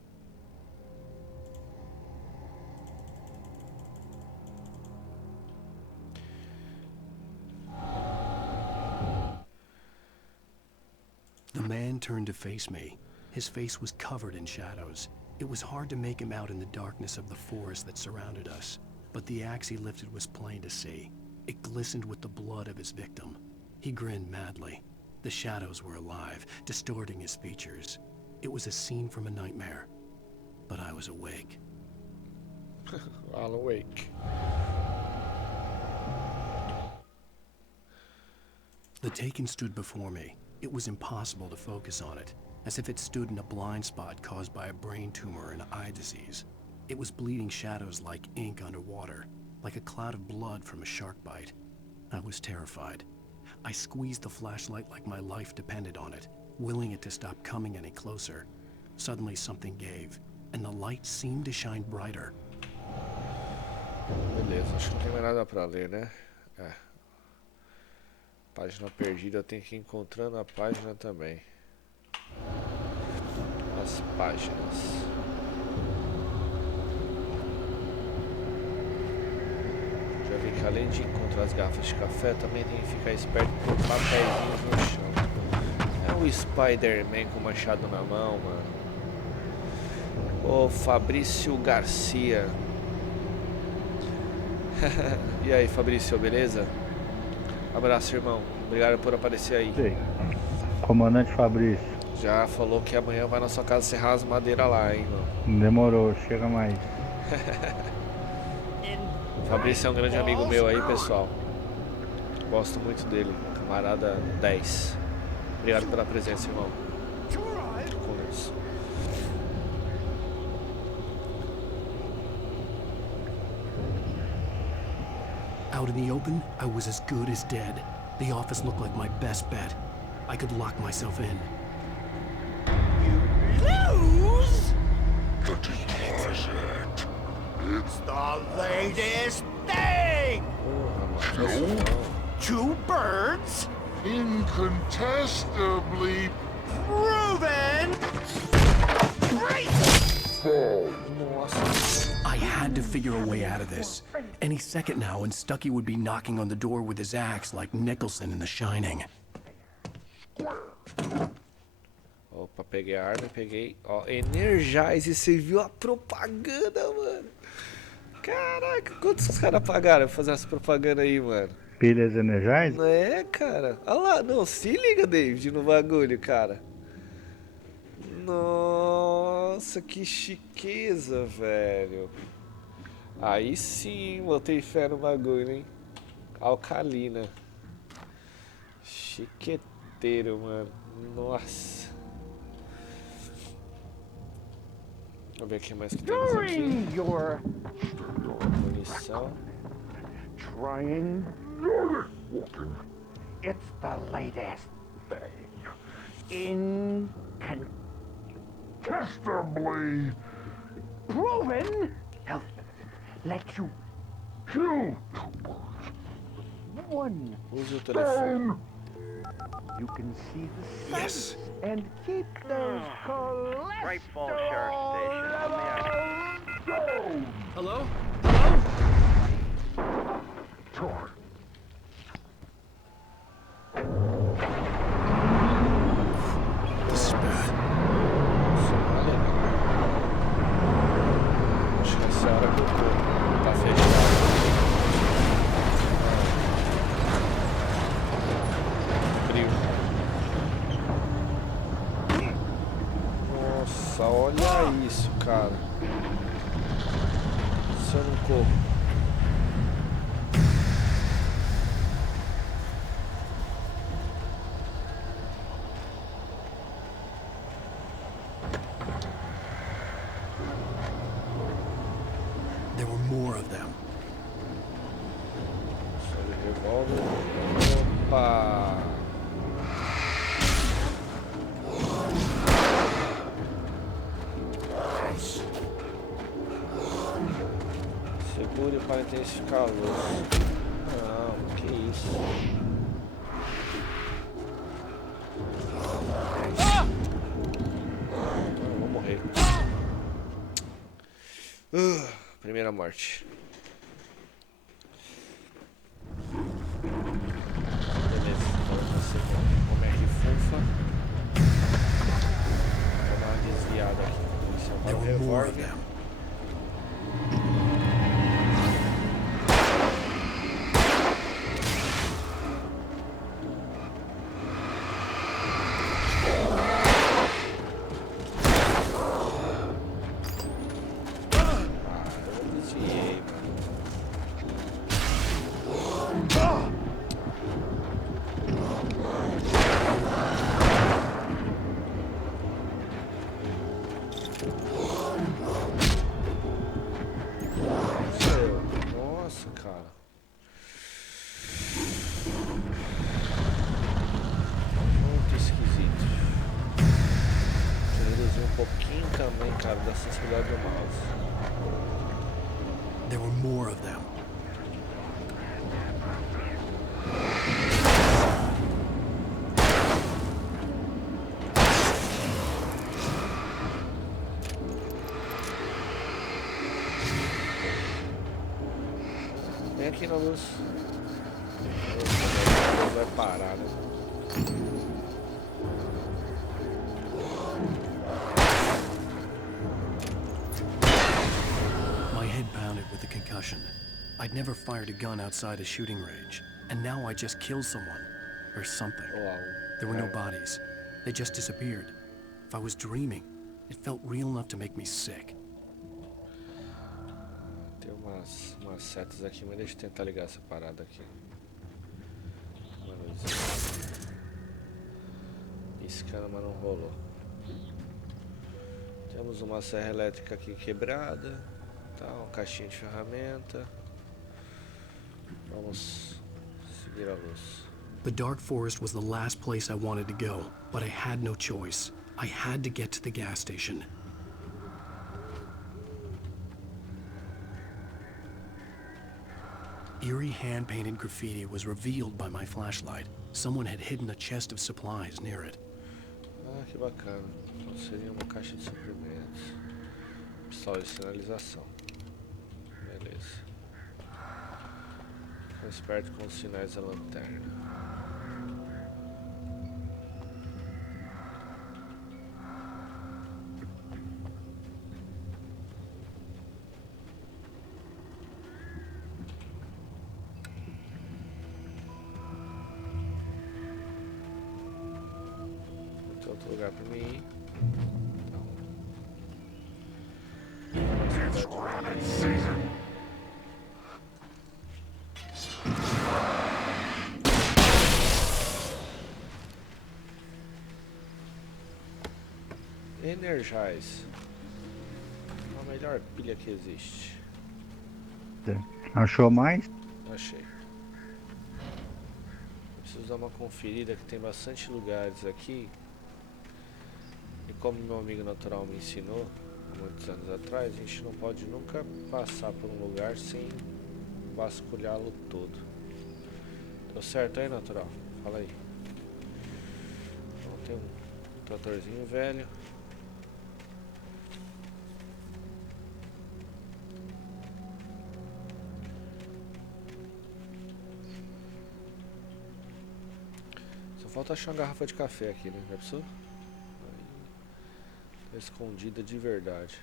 The man turned to face me. His face was covered in shadows. It was hard to make him out in the darkness of the forest that surrounded us, but the axe he lifted was plain to see. It glistened with the blood of his victim. He grinned madly. The shadows were alive, distorting his features. It was a scene from a nightmare, but I was awake. Alan Wake. The Taken stood before me. It was impossible to focus on it, as if it stood in a blind spot caused by a brain tumor and eye disease. It was bleeding shadows like ink underwater, like a cloud of blood from a shark bite. I was terrified. I squeezed the flashlight like my life depended on it, willing it to stop coming any closer. Suddenly something gave, and the light seemed to shine brighter. Beleza, acho que não tem mais nada pra ler, né? É. Página perdida, eu tenho que ir encontrando a página também. As páginas. Já vi que além de encontrar as garrafas de café, também tem que ficar esperto com papéis no chão. É o Spider-Man com o machado na mão, mano. Ô Fabrício Garcia. E aí, Fabrício, beleza? Abraço, irmão. Obrigado por aparecer aí. Sim. Comandante Fabrício. Já falou que amanhã vai na sua casa serrar as madeiras lá, hein, mano. Demorou, chega mais. Fabrício é um grande amigo meu aí, pessoal. Gosto muito dele. Camarada 10. Obrigado pela presença, irmão. Com Deus. Out in the open, I was as good as dead. The office looked like my best bet. I could lock myself in. Lose? The deposit. It's the latest thing! No. Two birds? Incontestably Proven! Great! I had to figure a way out of this. Any second now, and Stuckey would be knocking on the door with his axe like Nicholson in The Shining. Opa, peguei a arma, peguei. Ó, Energize, você viu a propaganda, mano? Caraca, quantos os caras pagaram pra fazer essa propaganda aí, mano? Pilhas Energize? É, cara. Olha lá, não, se liga, David, no bagulho, cara. Nossa, que chiqueza, velho. Aí sim, botei fé no bagulho, hein? Alcalina. Chiqueteiro, mano. Nossa. Vamos ver o que mais que temos aqui. During your Munição. trying walking, it's the latest thing. Incontestably proven health lets you kill one Use o telefone. You can see the sun Yes. and keep those Great Falls Sheriff Station. How may I... Hello? Tor. This is bad. Olha. Acho que essa hora que eu tô. Tá fechado. Frio. Nossa, olha isso, cara. Se eu não corro. There were more of them. Só de revólver. Opa! Segure para intensificar a luz. Não, que isso? Eu vou morrer. Primeira morte. Beleza, agora você como é que fufa. Vou dar uma desviada aqui. Esse é There o were more of revólver. them. Eu desviei, mano. Nossa, cara. Muito esquisito. Deixa eu reduzir um pouquinho também, cara, da sensibilidade do mouse. There were more of them. Vem aqui na luz. Vai parar, né? My head pounded with the concussion. I'd never fired a gun outside a shooting range, and now I just killed someone. Or something. Uau. There were no bodies. They just disappeared. If I was dreaming, it felt real enough to make me sick. Tem umas setas aqui, mas deixa eu tentar ligar essa parada aqui. Uma luzinha. Piscando, mas não rolou. Temos uma serra elétrica aqui quebrada. Tá, uma caixinha de ferramenta. Vamos seguir a luz. The dark forest was the last place I wanted to go, but I had no choice. I had to get to the gas station. Eerie hand-painted graffiti was revealed by my flashlight. Someone had hidden a chest of supplies near it. Ah, que bacana. Então seria uma caixa de suprimentos. Pistola de sinalização. Beleza. Fica esperto com os sinais da lanterna. Tem outro lugar pra mim ir. Energize. melhor pilha que existe. Achou mais? Achei. Preciso dar uma conferida que tem bastante lugares aqui. E como meu amigo natural me ensinou muitos anos atrás, a gente não pode nunca passar por um lugar sem vasculhá-lo todo. Deu certo aí, natural? Fala aí. Então, tem um tratorzinho velho. Só falta achar uma garrafa de café aqui, né? Já pensou? Aí, tá escondida de verdade.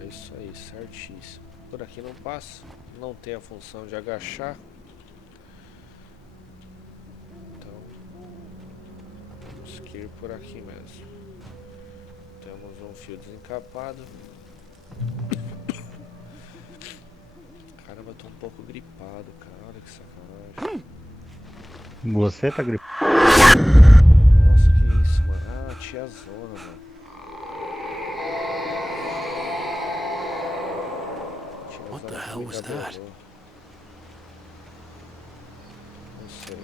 É isso aí, certíssimo. Por aqui não passa, não tem a função de agachar. Então, temos que ir por aqui mesmo. Temos um fio desencapado. Caramba, eu tô um pouco gripado, cara. Olha que sacanagem. Você tá gripado? Nossa, que isso, mano. Ah, tiazona, mano. What the Tiazona que hell me was that? cabelou. Não sei.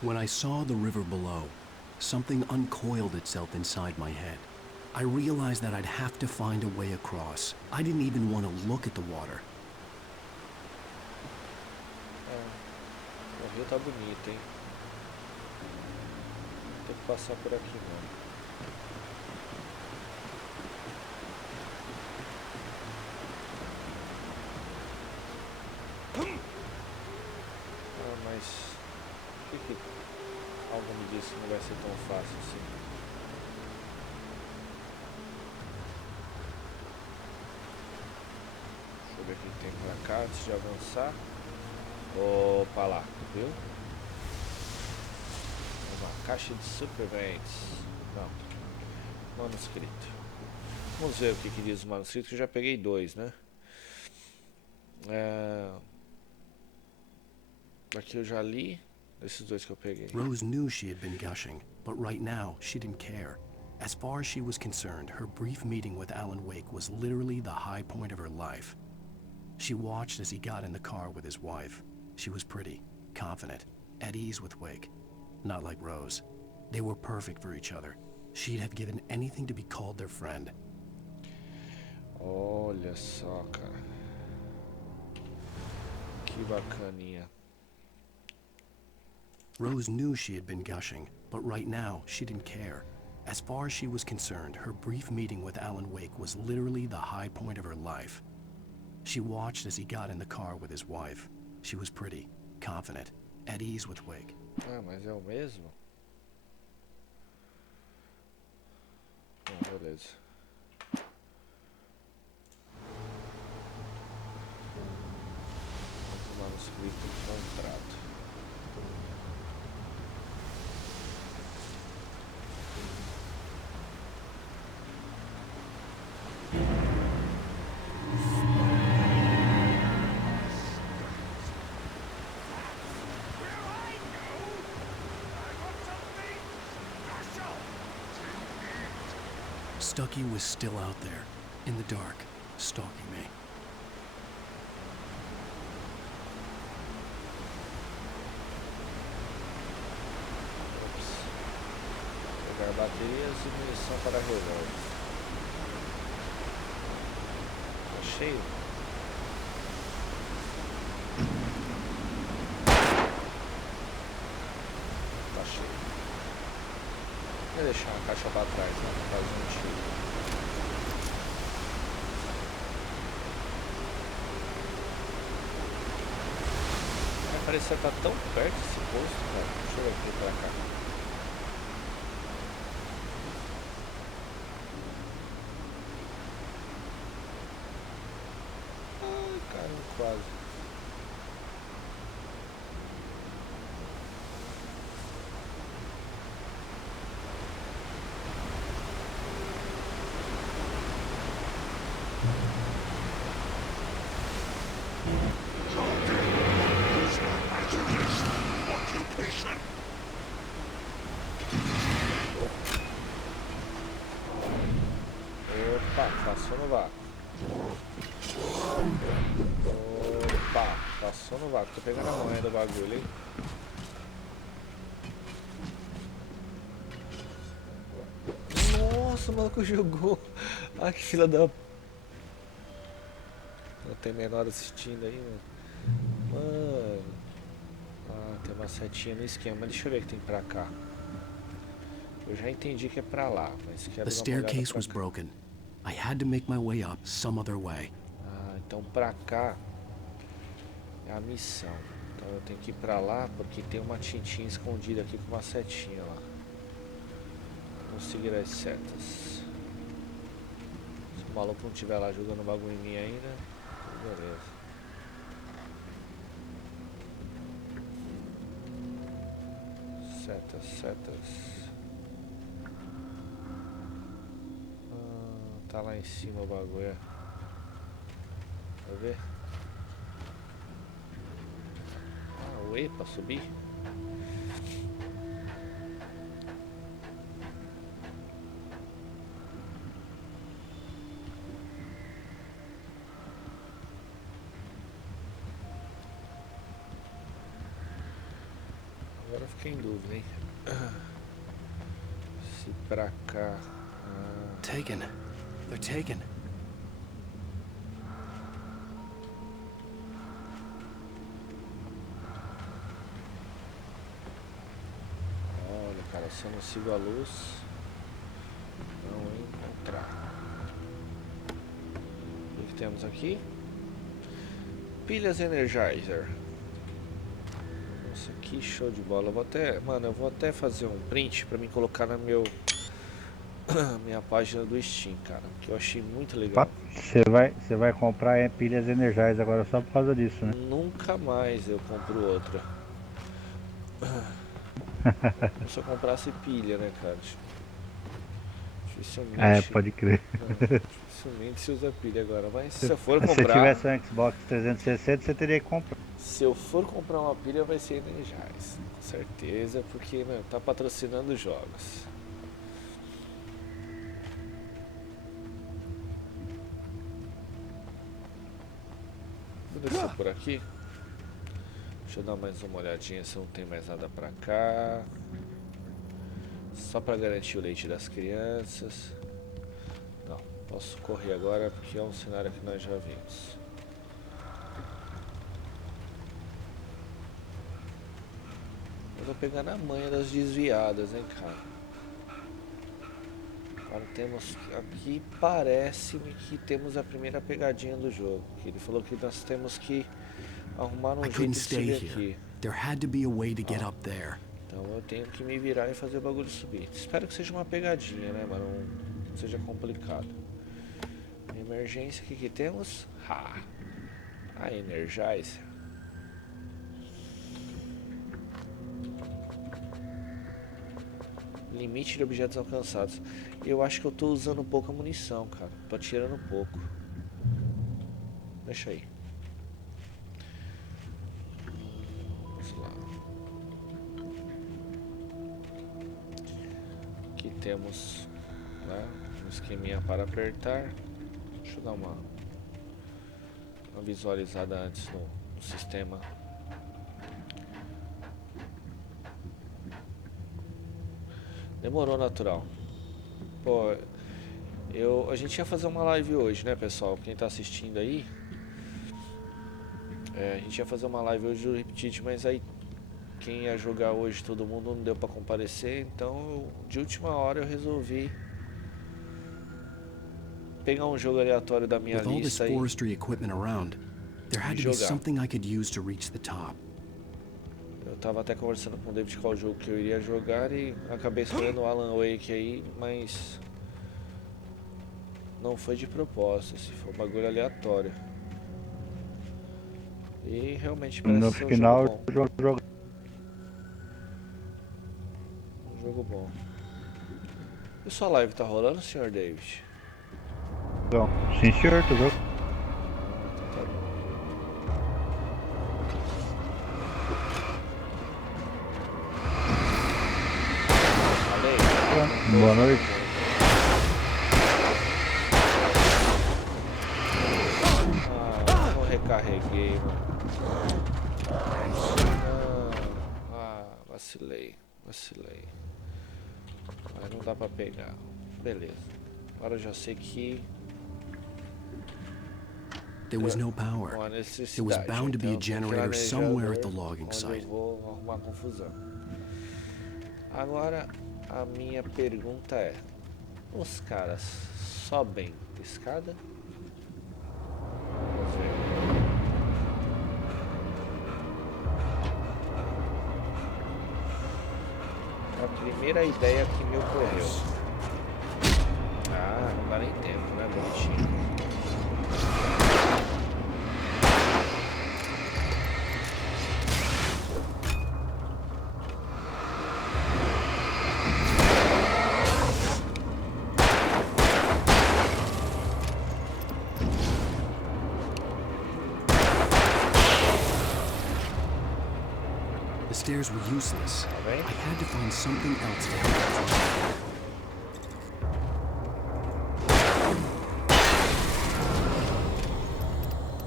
When I saw the river below, something uncoiled itself inside my head. I realized that I'd have to find a way across. I didn't even want to look at the water. O rio tá bonito, hein? Tem que passar por aqui, mano. Ah, mas... Por que algo me disse que não vai ser tão fácil assim? Deixa eu ver o que tem pra cá antes de avançar. Opa lá, viu? Uma caixa de superventes. Não. Manuscrito. Vamos ver o que diz o manuscrito, que eu já peguei 2, né? Aqui eu já li. Esses 2 que eu peguei. Rose knew she had been gushing, but right now she didn't care. As far as she was concerned, her brief meeting with Alan Wake was literally the high point of her life. She watched as he got in the car with his wife. She was pretty, confident, at ease with Wake. Not like Rose. They were perfect for each other. She'd have given anything to be called their friend. Olha só, cara. Que bacaninha. Rose knew she had been gushing, but right now she didn't care. As far as she was concerned, her brief meeting with Alan Wake was literally the high point of her life. She watched as he got in the car with his wife. She was pretty, confident, at ease with Wake. Ah, mas é o mesmo? Beleza. Manuscrito contrato. Stucky was still out there, in the dark, stalking me. Pegar baterias e munição para revólver. Tá cheio? Tá cheio. Vou deixar uma caixa para trás, né? Pra fazer um tiro. Parece que tá tão perto esse posto, cara. Deixa eu ver aqui pra cá. Ai, cara, quase. Opa, passou no vácuo. Opa, passou no vácuo. Tô pegando a manha do bagulho, hein? Nossa, o maluco jogou. Ah, que fila da... Não tem menor assistindo aí, mano. Mano. Ah, tem uma setinha no esquema. Deixa eu ver o que tem pra cá. Eu já entendi que é pra lá, mas quero The dar uma olhada staircase pra was cá. broken. I had to make my way up some other way. Ah, então pra cá é a missão. Então eu tenho que ir pra lá porque tem uma tintinha escondida aqui com uma setinha lá. Vamos seguir as setas. Se o maluco não estiver lá jogando bagulho em mim ainda, beleza. Setas, setas. Tá lá em cima o bagulho. Vai ver? Ah, o E pra subir? Agora eu fiquei em dúvida, hein? Se pra cá... Taken. They're taken. Olha, cara, se eu não sigo a luz, não vou encontrar. O que temos aqui? Pilhas Energizer. Nossa, que show de bola. Eu vou até, mano, eu vou até fazer um print pra me colocar na minha página do Steam, cara, que eu achei muito legal. Você vai comprar pilhas Energize agora só por causa disso, né? Nunca mais eu compro outra. Se eu comprasse pilha, né, cara? Dificilmente. É, pode crer. Dificilmente se usa pilha agora, mas se eu for Se você comprar... tivesse um Xbox 360, você teria que comprar. Se eu for comprar uma pilha, vai ser Energize, com certeza, porque, meu, tá patrocinando os jogos. Vou descer por aqui. Deixa eu dar mais uma olhadinha se não tem mais nada pra cá. Só pra garantir o leite das crianças. Não, posso correr agora porque é um cenário que nós já vimos. Eu vou pegar na manha das desviadas, hein, cara. Agora temos aqui, parece-me que temos a primeira pegadinha do jogo. Ele falou que nós temos que arrumar um jeito de subir aqui. There had to be a way to get up there. Então eu tenho que me virar e fazer o bagulho subir. Espero que seja uma pegadinha, né, mano? Não seja complicado. Emergência, o que temos? A Energize. Limite de objetos alcançados. Eu acho que eu tô usando pouca munição, cara. Tô atirando pouco. Deixa aí. Vamos lá. Aqui temos, né, um esqueminha para apertar. Deixa eu dar uma visualizada antes no sistema. Demorou, natural. Pô, a gente ia fazer uma live hoje, né, pessoal? Quem tá assistindo aí, a gente ia fazer uma live hoje do Repetit, mas aí quem ia jogar hoje, todo mundo não deu pra comparecer, então de última hora eu resolvi pegar um jogo aleatório da minha lista aí e jogar. Eu tava até conversando com o David qual jogo que eu iria jogar e acabei escolhendo o Alan Wake aí, mas não foi de propósito, se foi um bagulho aleatório. E realmente parece no ser final, um jogo bom. Um jogo bom. E sua live tá rolando, Sr. David? Não. Sim, senhor, tô jogando. Boa noite. Recarreguei, mano. Vacilei. Mas não dá pra pegar. Beleza. Agora eu já sei que... There was no power. Não há There was necessidade. bound to be a Então, tem que ir lá generator no somewhere at the gerador, logging onde site. eu vou arrumar confusão. Agora, a minha pergunta é... Os caras sobem de escada? Vamos ver. É a primeira ideia que me ocorreu. Ah, não dá nem tempo, né? Bonitinho. The stairs were useless. bem? I had to find something else to help.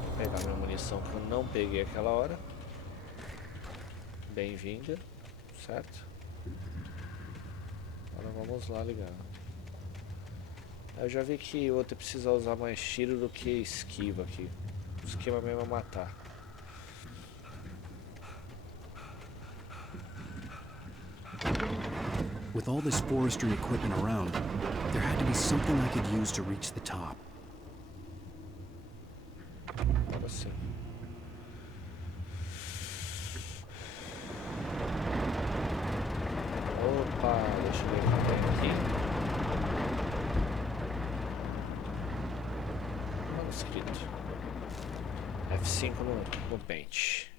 Vou pegar minha munição que eu não peguei aquela hora. Bem-vinda, certo? Agora vamos lá ligar. Eu já vi que eu vou ter que precisar usar mais tiro do que esquiva aqui. O esquema mesmo é matar. With all this forestry equipment around, there had to be something I could use to reach the top. Agora sim. Opa, deixa eu ver o que tem aqui. Manuscrito. F5 no pente.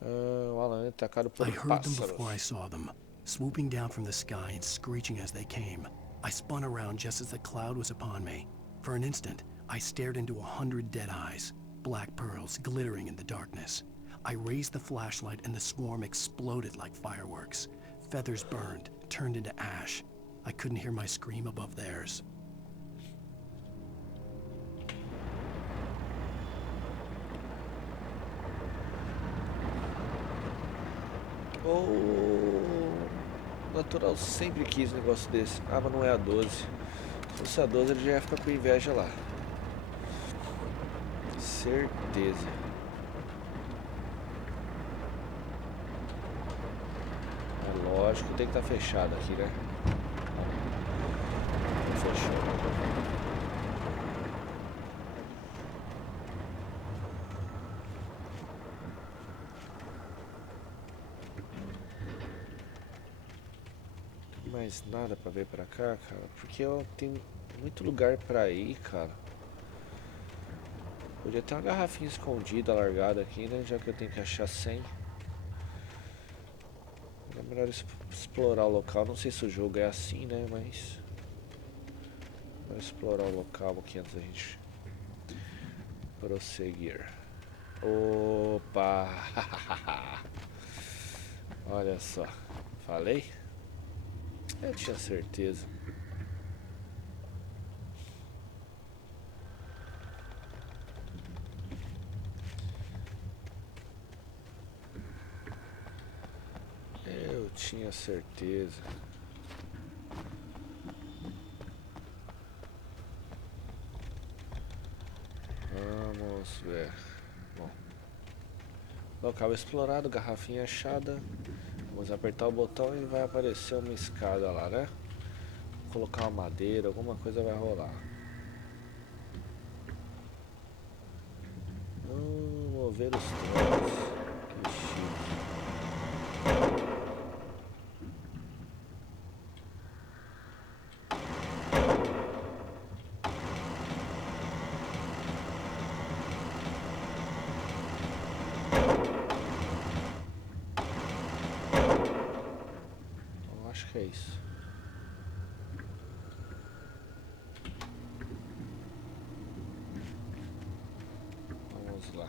O Alan é atacado por I heard them pássaros. before I saw them, swooping down from the sky and screeching as they came. I spun around just as the cloud was upon me. For an instant, I stared into 100 dead eyes, black pearls glittering in the darkness. I raised the flashlight and the swarm exploded like fireworks. Feathers burned, turned into ash. I couldn't hear my scream above theirs. O natural sempre quis um negócio desse. Ah, mas não é a 12. Se fosse a 12 ele já ia ficar com inveja lá. Certeza. É lógico, tem que estar fechado aqui, né? Fechou. Mais nada pra ver pra cá, cara, porque eu tenho muito lugar pra ir, cara. Podia ter uma garrafinha escondida, largada aqui, né, já que eu tenho que achar 100. É melhor explorar o local, não sei se o jogo é assim, né, mas... Vou explorar o local aqui antes da gente prosseguir. Opa! Olha só, falei? Eu tinha certeza. Eu tinha certeza. Vamos ver. Bom. Local explorado, garrafinha achada. Vamos apertar o botão e vai aparecer uma escada lá, né? Colocar uma madeira, alguma coisa vai rolar. Mover os troncos. Que chique. Eu acho que é isso. Vamos lá.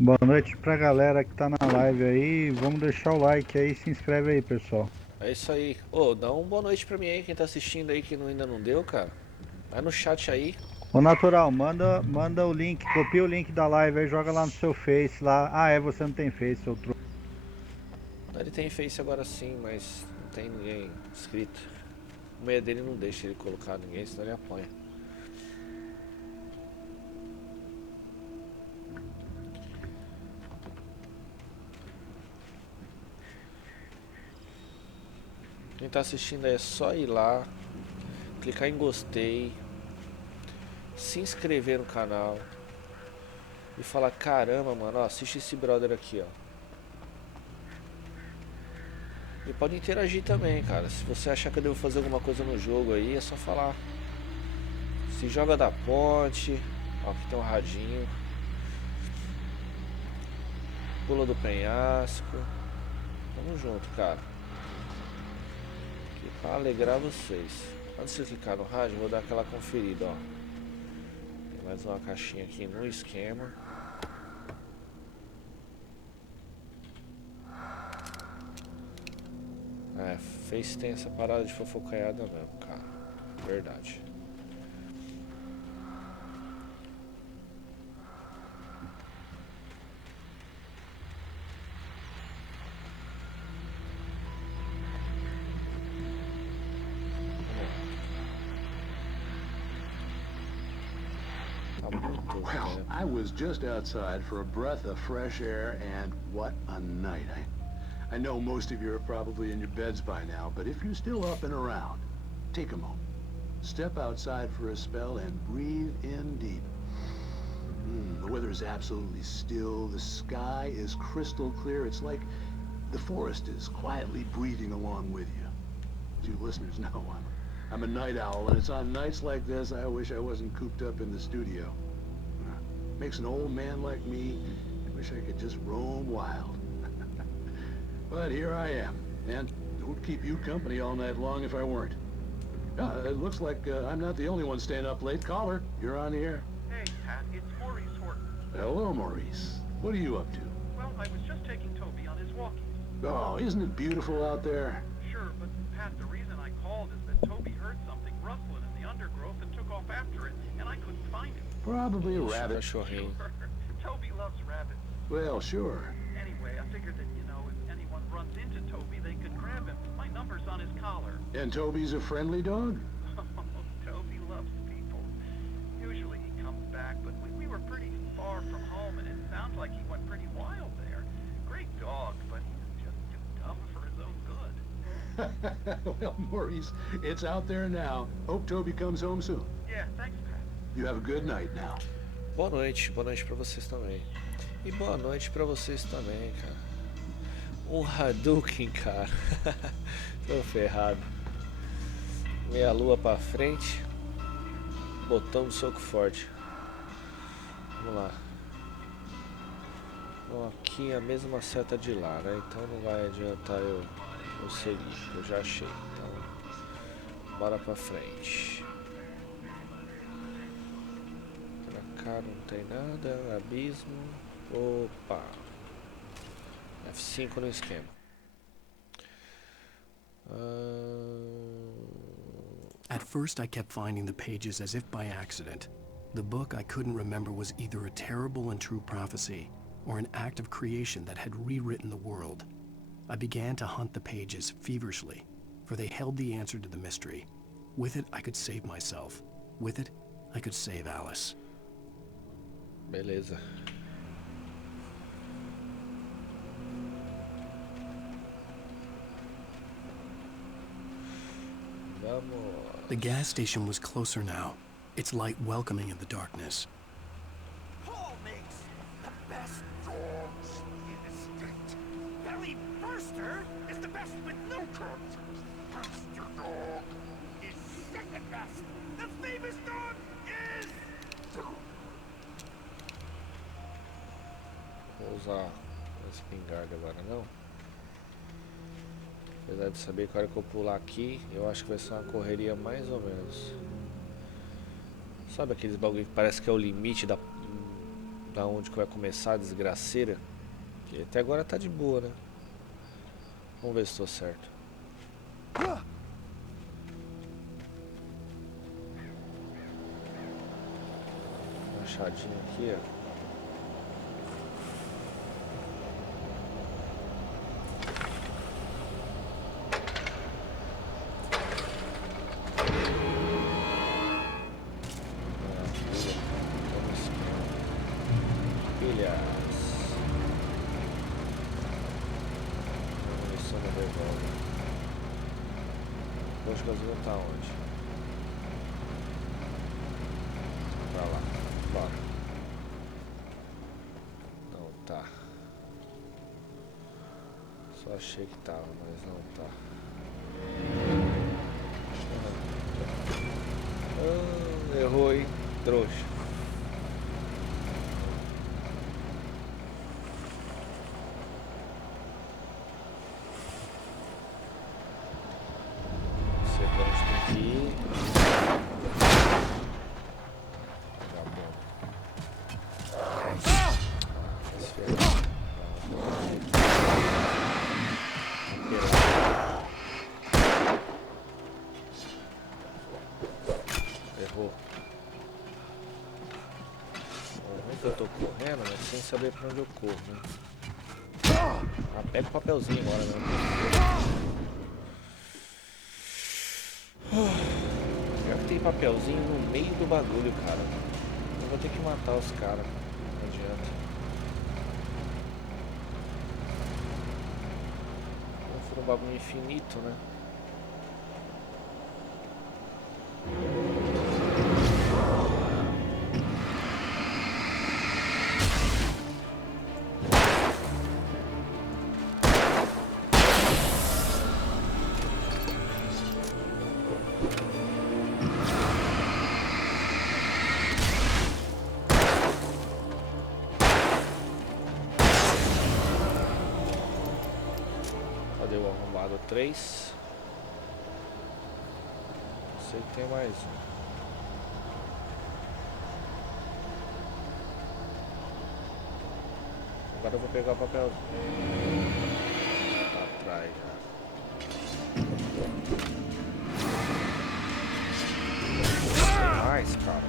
Boa noite pra galera que tá na live aí. Vamos deixar o like aí, se inscreve aí, pessoal. É isso aí. Ô, dá uma boa noite pra mim aí, quem tá assistindo aí que ainda não deu, cara. Vai no chat aí. Ô Natural, manda o link, copia o link da live aí, joga lá no seu Face lá. Ah, você não tem Face, seu truque. Ele tem Face agora sim, mas não tem ninguém inscrito. O meia dele não deixa ele colocar ninguém, senão ele apanha. Quem tá assistindo aí é só ir lá, clicar em gostei, se inscrever no canal e falar, caramba, mano, ó, assiste esse brother aqui, ó. E pode interagir também, cara. Se você achar que eu devo fazer alguma coisa no jogo aí, é só falar. Se joga da ponte, ó, aqui tem um radinho. Pula do penhasco. Tamo junto, cara. Aqui pra alegrar vocês. Antes de clicar no rádio, vou dar aquela conferida, ó. Tem mais uma caixinha aqui no esquema. É, Face tem essa parada de fofocaiada mesmo, cara. Verdade. Well, I was just outside for a breath of fresh air, and what a night. I know most of you are probably in your beds by now, but if you're still up and around, take a moment. Step outside for a spell and breathe in deep. The weather is absolutely still. The sky is crystal clear. It's like the forest is quietly breathing along with you. As you listeners know, I'm a night owl, and it's on nights like this I wish I wasn't cooped up in the studio. Makes an old man like me wish I could just roam wild. But here I am, and it would keep you company all night long if I weren't. It looks like I'm not the only one staying up late. Caller, you're on the air. Hey, Pat, it's Maurice Horton. Hello, Maurice. What are you up to? Well, I was just taking Toby on his walkies. Oh, isn't it beautiful out there? Sure, but Pat, the reason I called is that Toby heard something rustling in the undergrowth and took off after it, and I couldn't find it. Probably a rabbit. Sure. Toby loves rabbits. Well, sure. Anyway, I figured that, if anyone runs into Toby, they could grab him. My number's on his collar. And Toby's a friendly dog? Toby loves people. Usually he comes back, but we were pretty far from home, and it sounds like he went pretty wild there. Great dog, but he's just too dumb for his own good. Well, Maurice, it's out there now. Hope Toby comes home soon. Yeah, thanks, Pat. You have a good night now. Boa noite pra vocês também. E boa noite pra vocês também, cara. Um Hadouken, cara. Tô ferrado. Meia lua pra frente. Botão de soco forte. Vamos lá. Bom, aqui é a mesma seta de lá, né? Então não vai adiantar eu seguir. Eu já achei. Então, bora pra frente. Pra cá não tem nada. Abismo. Opa. F5 no esquema. At first, I kept finding the pages as if by accident. The book I couldn't remember was either a terrible and true prophecy or an act of creation that had rewritten the world. I began to hunt the pages feverishly, for they held the answer to the mystery. With it, I could save myself. With it, I could save Alice. Beleza. The gas station was closer now, its light welcoming in the darkness. Paul makes the best dogs in the state. Belly Burster is the best with no corns. Burster dog is second best. The famous dog is... Vou usar a espingarda agora não. Apesar de saber que a hora que eu pular aqui, eu acho que vai ser uma correria mais ou menos. Sabe aqueles bagulho que parece que é o limite da da onde que vai começar a desgraceira. Que até agora tá de boa, né? Vamos ver se estou certo. Machadinho aqui, ó. Posto de gasolina tá onde? Pra lá, bora. Não tá. Só achei que tava, mas não tá. Errou, hein? Trouxa. Errou. Eu tô correndo, mas sem saber pra onde eu corro, né? Ah, pega o papelzinho agora, né? Já que tem papelzinho no meio do bagulho, cara. Eu vou ter que matar os caras. Não adianta. Não for um bagulho infinito, né? Cadê o arrombado 3? Sei que tem mais um. Agora eu vou pegar o papel. Tá atrás já. Tem mais, cara.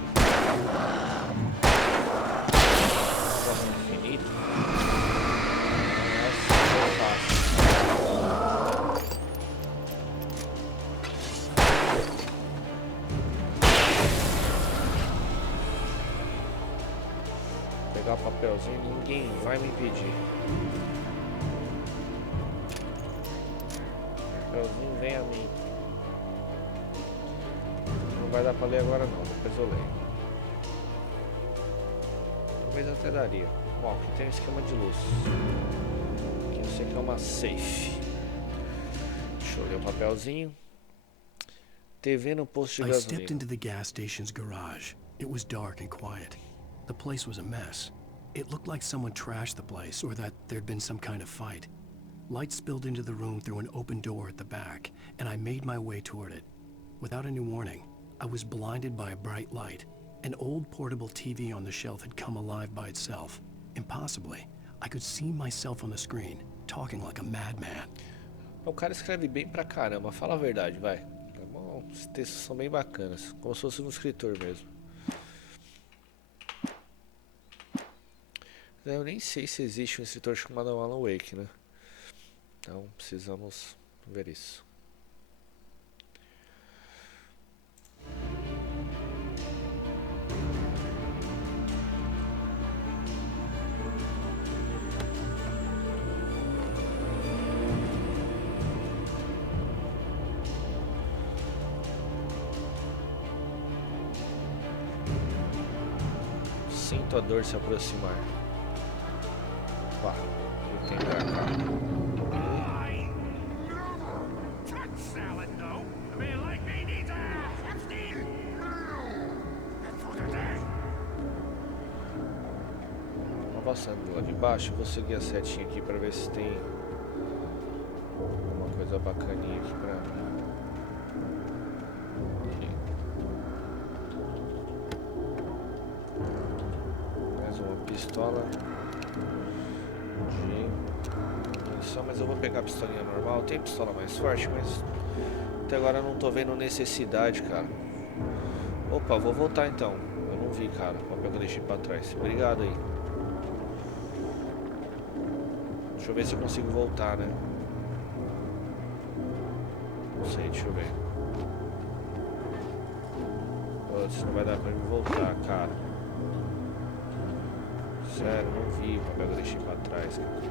Infinito. Essa é fácil. Pegar o papelzinho, ninguém vai me impedir. O papelzinho vem a mim. Não vai dar pra ler agora não, depois eu leio. Talvez até daria. Bom, aqui tem um esquema de luz. Aqui eu sei que é uma safe. Deixa eu ler o papelzinho. TV no posto de I gasolina. stepped into the gas station's garage. It was dark and quiet. The place was a mess. It looked like someone trashed the place or that there'd been some kind of fight. Light spilled into the room through an open door at the back, and I made my way toward it. Without any warning, I was blinded by a bright light. An old portable TV on the shelf had come alive by itself. Impossibly, I could see myself on the screen, talking like a madman. O cara escreve bem pra caramba, fala a verdade, vai. Tá bom? Os textos são bem bacanas, como se fosse um escritor mesmo. Eu nem sei se existe um escritor chamado Alan Wake, né? Então precisamos ver isso. Sinto a dor se aproximar. Pá, eu tenho pra cá. Passando lá de baixo, eu vou seguir a setinha aqui pra ver se tem alguma coisa bacaninha aqui pra mim. Aqui. Mais uma Pistola de munição, mas eu vou pegar a pistolinha normal. Tem pistola mais forte, mas até agora eu não tô vendo necessidade, cara. Opa, vou voltar então. Eu não vi, cara. O papel que eu deixei pra trás. Obrigado aí. Deixa eu ver se eu consigo voltar, né? Não sei, deixa eu ver. Putz, não vai dar pra me voltar, cara. Sério, não vi o papel que eu deixei pra trás, cara.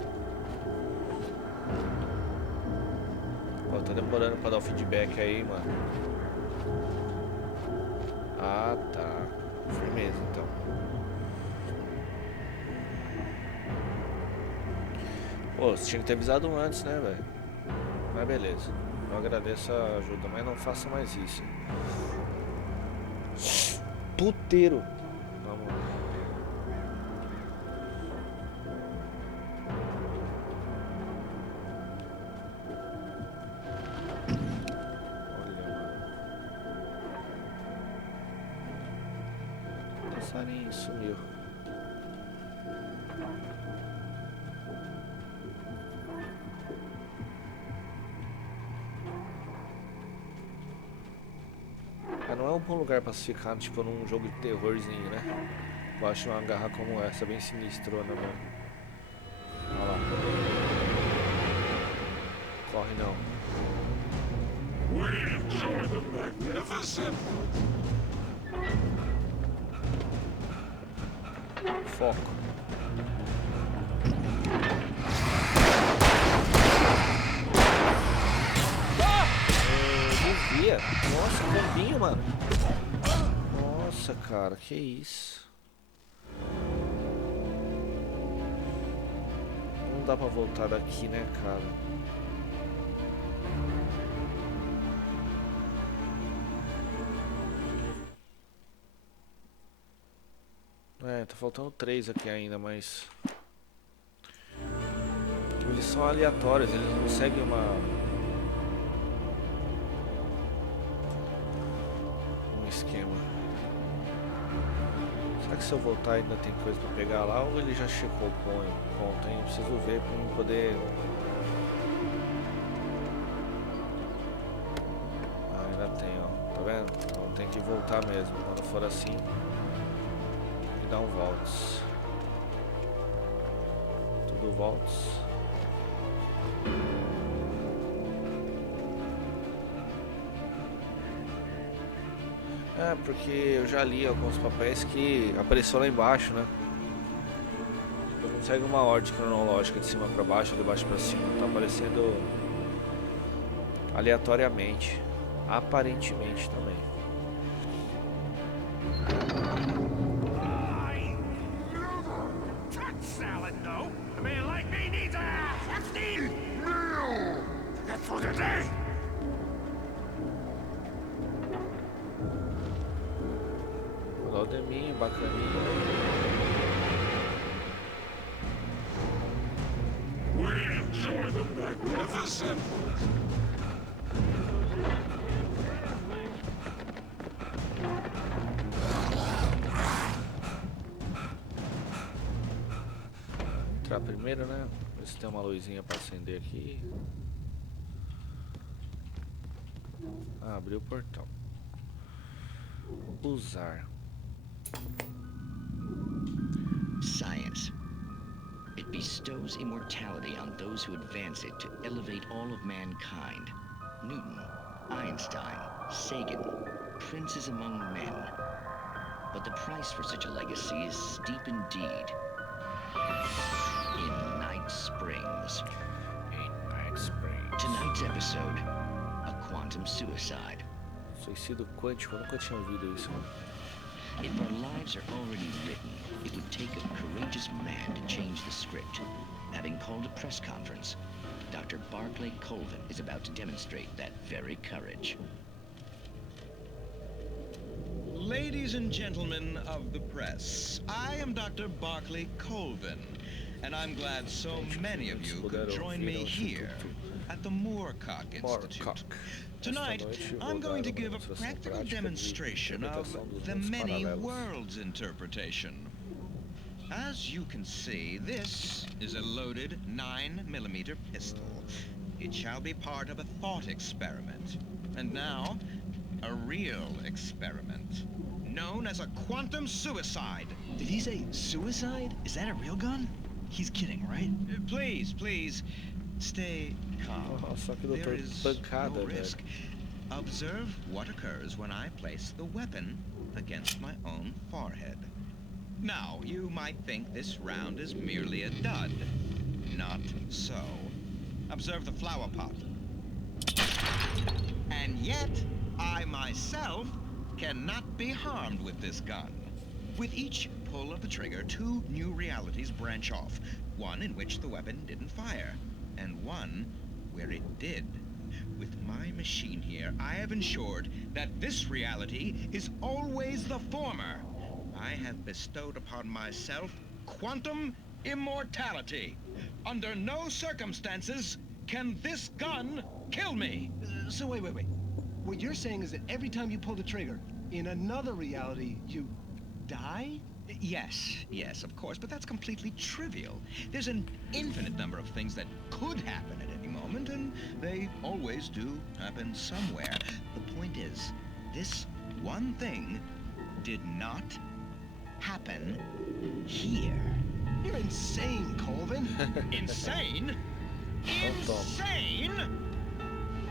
Pô, tá demorando pra dar o feedback aí, mano. Ah, tá. Firmeza, então. Pô, você tinha que ter avisado antes, né, velho? Mas beleza. Eu agradeço a ajuda, mas não faça mais isso. Puteiro. Vamos lá. Olha, mano. O passarinho sumiu. Não é um bom lugar pra se ficar, tipo, num jogo de terrorzinho, né? Eu acho uma garra como essa bem sinistrona, mano. Olha lá. Corre não. Foco. Desvia. Nossa, bombinho, mano. Nossa, cara, que isso. Não dá pra voltar daqui, né, cara? É, tá faltando 3 aqui ainda, mas... Eles são aleatórios, eles não seguem um esquema. Será que se eu voltar ainda tem coisa pra pegar lá ou ele já checou o ponto, hein? Eu preciso ver pra mim poder... Ah, ainda tem, ó. Tá vendo? Então tem que voltar mesmo. Quando for assim, tem que dar um volts. Tudo volts. É, porque eu já li alguns papéis que apareceu lá embaixo, né? Não segue uma ordem cronológica de cima pra baixo, de baixo pra cima. Tá aparecendo aleatoriamente. Aparentemente também. Laudeminho, bacaninha. Entrar primeiro, né? Ver se tem uma luzinha pra acender aqui. Ah, abriu o portão. Usar. Science. It bestows immortality on those who advance it to elevate all of mankind. Newton, Einstein, Sagan, princes among men. But the price for such a legacy is steep indeed. In Night Springs. Tonight's episode, a quantum suicide. Suicídio quântico, eu nunca tinha ouvido isso. If our lives are already written, it would take a courageous man to change the script. Having called a press conference, Dr. Barclay Colvin is about to demonstrate that very courage. Ladies and gentlemen of the press, I am Dr. Barclay Colvin, and I'm glad so many of you could join me here at the Moorcock Institute. Tonight, I'm going to give a practical demonstration of the many worlds interpretation. As you can see, this is a loaded 9mm pistol. It shall be part of a thought experiment. And now, a real experiment, known as a quantum suicide. Did he say suicide? Is that a real gun? He's kidding, right? Please, please, stay calm. Só que There doutor, is pancada, no velho. risk. Observe what occurs when I place the weapon against my own forehead. Now, you might think this round is merely a dud. Not so. Observe the flower pot. And yet, I myself cannot be harmed with this gun. With each pull of the trigger, 2 new realities branch off. One in which the weapon didn't fire, and one where it did. With my machine here, I have ensured that this reality is always the former. I have bestowed upon myself quantum immortality. Under no circumstances can this gun kill me. So wait. What you're saying is that every time you pull the trigger, in another reality, you die? Yes, of course, but that's completely trivial. There's an infinite number of things that could happen at any moment, and they always do happen somewhere. The point is, this one thing did not happen here. You're insane, Colvin. Insane? Insane?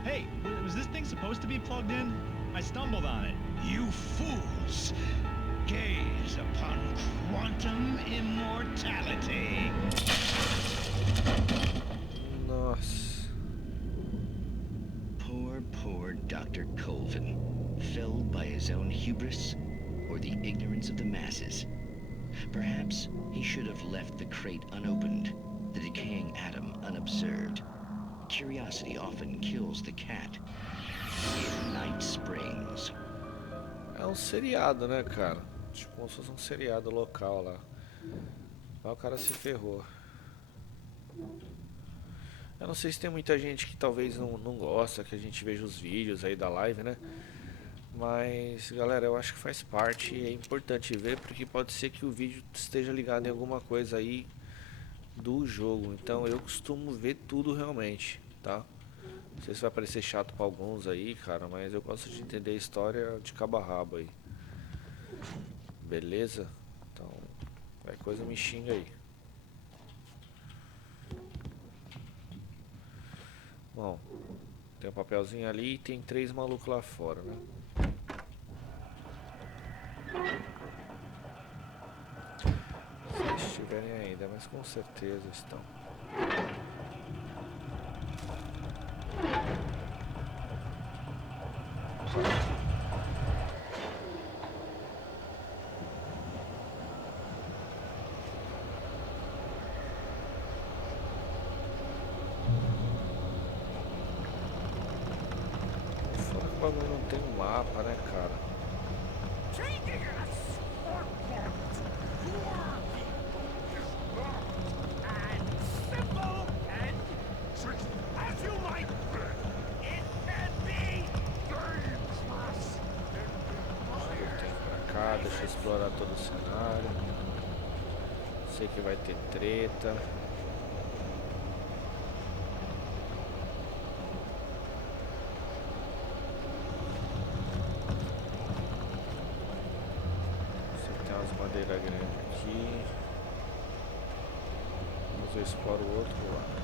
Hey, was this thing supposed to be plugged in? I stumbled on it. You fools! Gaze upon quantum immortality. Nossa. Poor Dr. Colvin, felled by his own hubris or the ignorance of the masses. Perhaps he should have left the crate unopened, the decaying atom unobserved. Curiosity often kills the cat. In Night Springs. É um seriado, né, cara? Tipo, como se fosse um seriado local lá. Lá o cara se ferrou. Eu não sei se tem muita gente que talvez não gosta que a gente veja os vídeos aí da live, né? Mas, galera, eu acho que faz parte e é importante ver, porque pode ser que o vídeo esteja ligado em alguma coisa aí do jogo. Então eu costumo ver tudo realmente, tá? Não sei se vai parecer chato pra alguns aí, cara, mas eu gosto de entender a história de cabo a rabo aí. Beleza? Então, qualquer coisa me xinga aí. Bom, tem um papelzinho ali e tem 3 malucos lá fora, né? Se eles estiverem ainda, mas com certeza estão. Fora que o bagulho não tem um mapa, né, cara? Deixa eu explorar todo o cenário. Sei que vai ter treta. Sei que tem umas madeiras grandes aqui. Mas eu exploro o outro lado.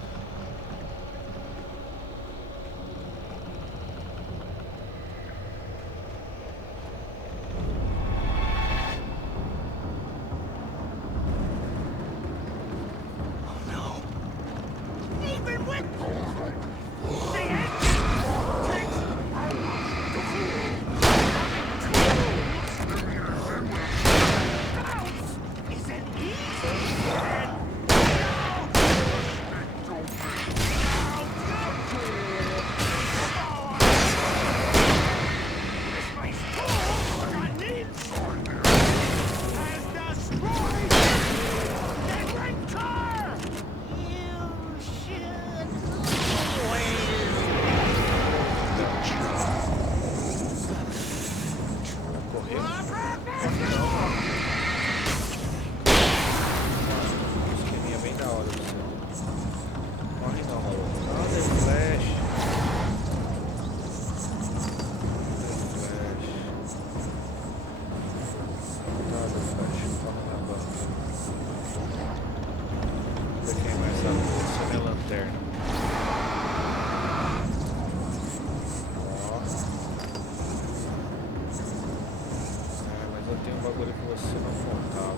bagulho que você não contava.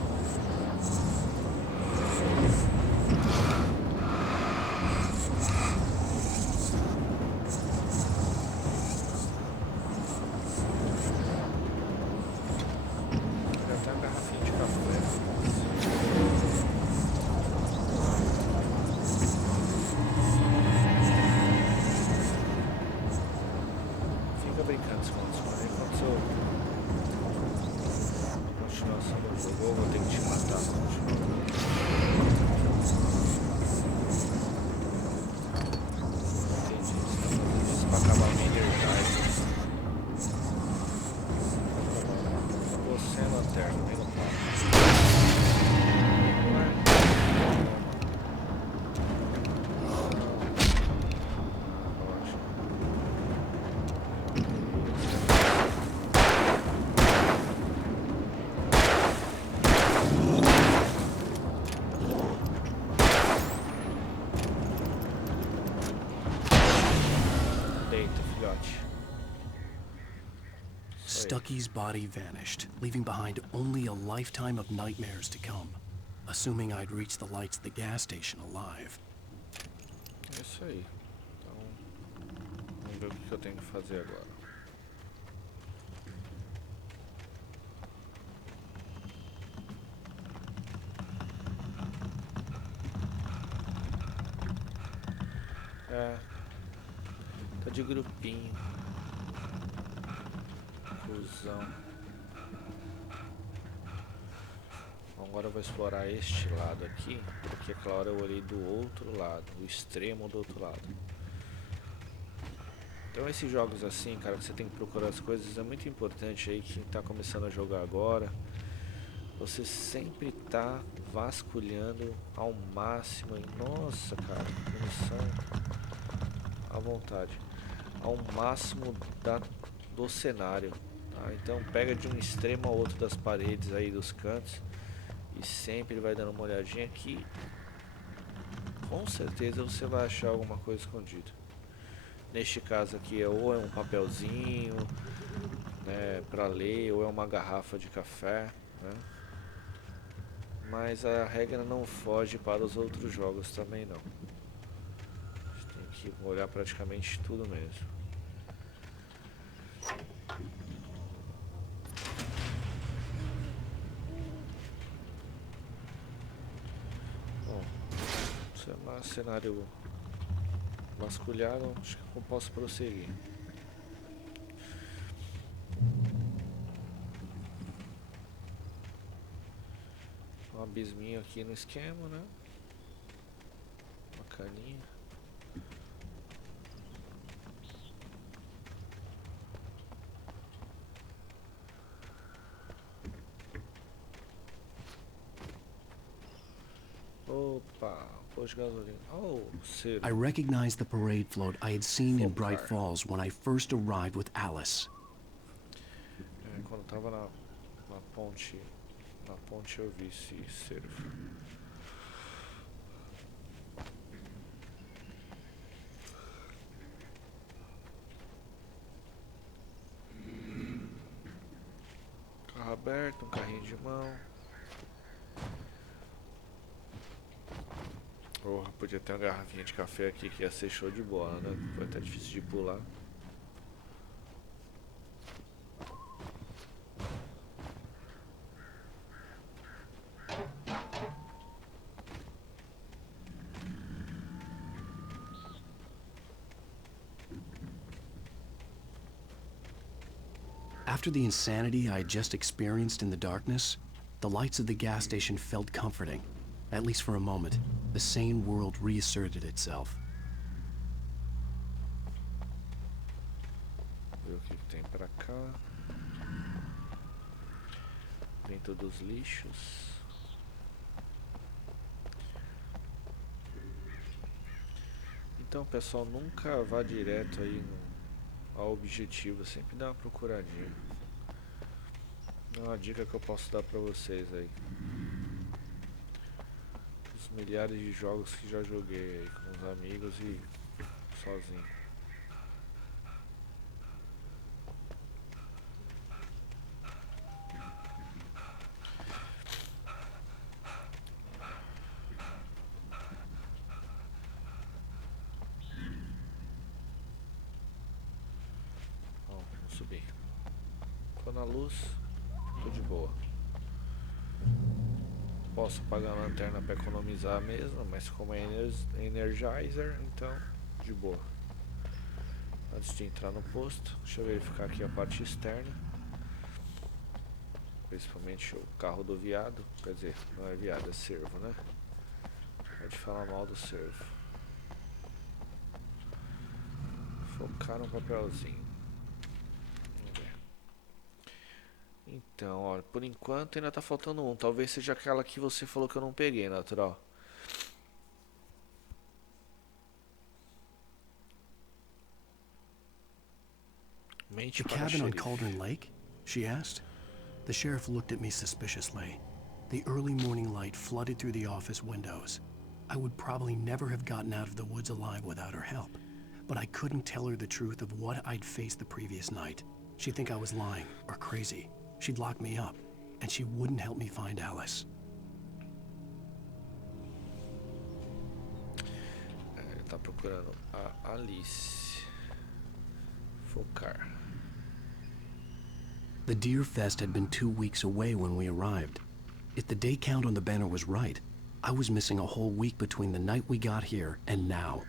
Já tem uma garrafinha de café. Fica brincando com isso, mano. Enquanto eu continuação do jogo, eu vou ter que te matar se continuar. Entendi, você tá fazendo isso pra acabar minha liberdade. Você é lanterna, vem no pau. Deita, filhote. Stucky's body vanished, leaving behind only a lifetime of nightmares to come. Assuming I'd reach the lights at the gas station alive. É isso aí. Então, vamos ver o que eu tenho que fazer agora. É, tá de grupinho. Cusão. Agora eu vou explorar este lado aqui, porque aquela hora eu olhei do outro lado, do extremo do outro lado. Então esses jogos assim, cara, que você tem que procurar as coisas, é muito importante aí, quem tá começando a jogar agora, você sempre tá vasculhando ao máximo, nossa, cara, munição à vontade, ao máximo do cenário, tá? Então pega de um extremo ao outro das paredes aí, dos cantos, e sempre vai dando uma olhadinha aqui, com certeza você vai achar alguma coisa escondida. Neste caso aqui ou é um papelzinho, né, para ler, ou é uma garrafa de café, né? Mas a regra não foge para os outros jogos também não. A gente tem que olhar praticamente tudo mesmo. Bom, isso é um cenário vasculhado, acho que eu posso prosseguir. Um abisminho aqui no esquema, né? Uma caninha. Opa, posto de gasolina. Oh, cero. I recognized the parade float I had seen in Bright Falls when I first arrived with Alice. É, quando eu tava na ponte eu vi esse cero. Carro aberto, um carrinho de mão. Porra, podia ter uma garrafinha de café aqui que ia ser show de bola, né? Foi até difícil de pular. After the insanity I had just experienced in the darkness, the lights of the gas station felt comforting. At least for a moment, the sane world reasserted itself. Ver o que tem pra cá. Dentro dos lixos. Então, pessoal, nunca vá direto aí ao objetivo, sempre dá uma procuradinha. É uma dica que eu posso dar pra vocês aí. Os milhares de jogos que já joguei aí com os amigos e sozinho. na luz, tô de boa. Posso apagar a lanterna para economizar mesmo, mas como é Energizer, então de boa. Antes de entrar no posto, deixa eu verificar aqui a parte externa. Principalmente o carro do viado, quer dizer, não é viado, é cervo, né? Pode falar mal do cervo. Focar no papelzinho. Vamos ver. Então, olha, por enquanto ainda tá faltando um. Talvez seja aquela que você falou que eu não peguei, natural. The cabin on Cauldron Lake? She asked. The sheriff looked at me suspiciously. The early morning light flooded through the office windows. I would probably never have gotten out of the woods alive without her help. But I couldn't tell her the truth of what I'd faced the previous night. She'd think I was lying or crazy. She'd lock me up, and she wouldn't help me find Alice. Ele tá procurando a Alice. Focar. The Deer Fest had been 2 weeks away when we arrived. If the day count on the banner was right, I was missing a whole week between the night we got here and now.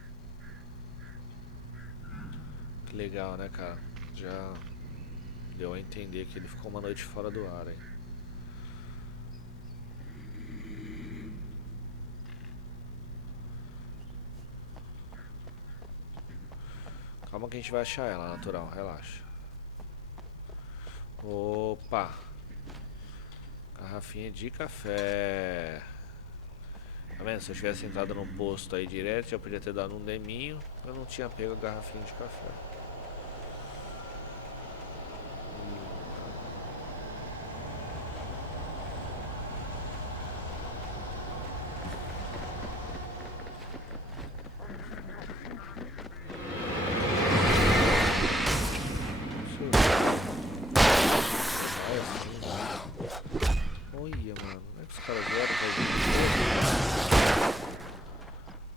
Que legal, né, cara? Já deu a entender que ele ficou uma noite fora do ar, hein? Calma que a gente vai achar ela, natural, relaxa. Opa! Garrafinha de café. Tá vendo? Se eu tivesse entrado num posto aí direto, eu podia ter dado um deminho. Eu não tinha pego a garrafinha de café. Olha, mano, como é que os caras vieram pra gente?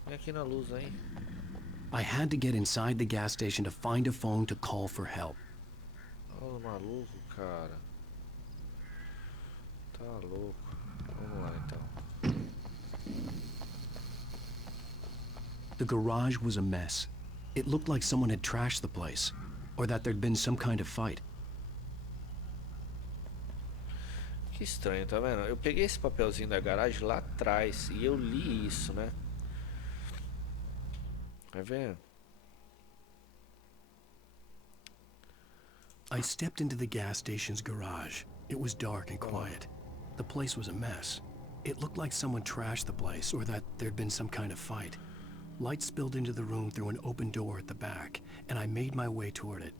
Vem aqui na luz, hein? I had to get inside the gas station to find a phone to call for help. Olha o maluco, cara. Tá louco. Vamos lá, então. The garage was a mess. It looked like someone had trashed the place, or that there'd been some kind of fight. Que estranho, tá vendo? Eu peguei esse papelzinho da garagem lá atrás e eu li isso, né? Tá vendo? I stepped into the gas station's garage. It was dark and quiet. The place was a mess. It looked like someone trashed the place, or that there'd been some kind of fight. Light spilled into the room through an open door at the back, and I made my way toward it.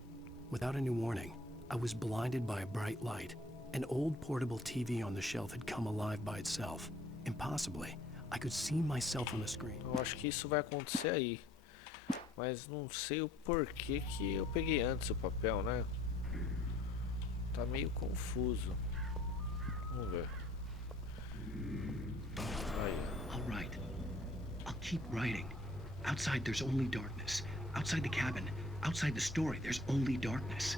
Without any warning, I was blinded by a bright light. An old portable TV on the shelf had come alive by itself. Impossibly, I could see myself on the screen. Eu acho que isso vai acontecer aí. Mas não sei o porquê que eu peguei antes o papel, né? Tá meio confuso. Vamos ver. Aí. All right. I'll keep writing. Outside there's only darkness. Outside the cabin, outside the story, there's only darkness.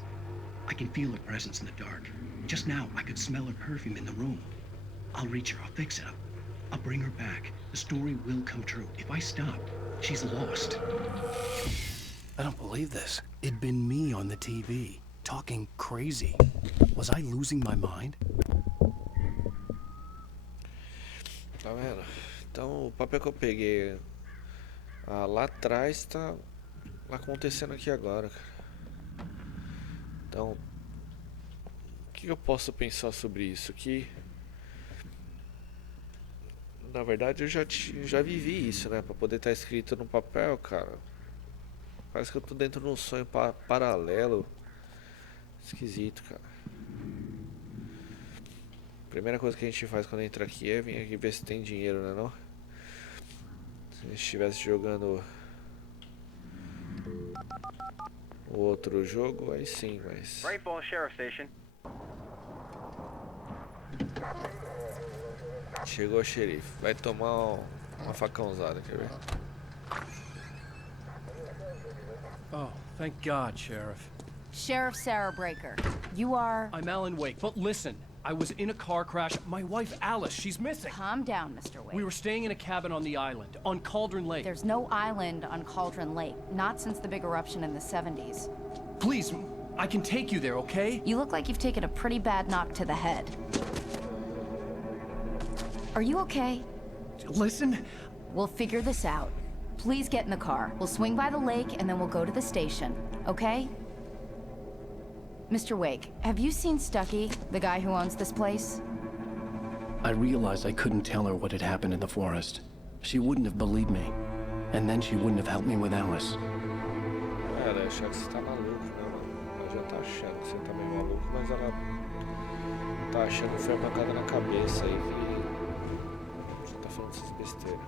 I can feel her presence in the dark. Just now, I could smell her perfume in the room. I'll reach her, I'll fix it up. I'll bring her back. The story will come true. If I stop, she's lost. I don't believe this. It'd been me on the TV, talking crazy. Was I losing my mind? Tá vendo? Então o papel que eu peguei lá atrás tá acontecendo aqui agora, cara. Então, o que eu posso pensar sobre isso? Que na verdade eu já vivi isso, né? Pra poder estar escrito no papel, cara. Parece que eu tô dentro de um sonho paralelo. Esquisito, cara. Primeira coisa que a gente faz quando entra aqui é vir aqui ver se tem dinheiro, né, não? Se a gente estivesse jogando o outro jogo, aí sim, mas... Rainfall Sheriff Station. Chegou o xerife. Vai tomar uma facãozada, quer ver? Oh, thank God, Sheriff. Sheriff Sarah Breaker. You are... I'm Alan Wake, but listen. I was in a car crash. My wife, Alice, she's missing. Calm down, Mr. Wake. We were staying in a cabin on the island, on Cauldron Lake. There's no island on Cauldron Lake, not since the big eruption in the 70s. Please, I can take you there, okay? You look like you've taken a pretty bad knock to the head. Are you okay? Listen. We'll figure this out. Please get in the car. We'll swing by the lake and then we'll go to the station, okay? Mr. Wake, have you seen Stucky, the guy who owns this place? I realized I couldn't tell her what had happened in the forest. She wouldn't have believed me. And then she wouldn't have helped me with Alice. Ela achar que você tá maluco, né, mano? Ela já tá achando que você tá meio maluco, mas ela tá achando que foi uma pancada na cabeça aí que você tá falando essas besteiras.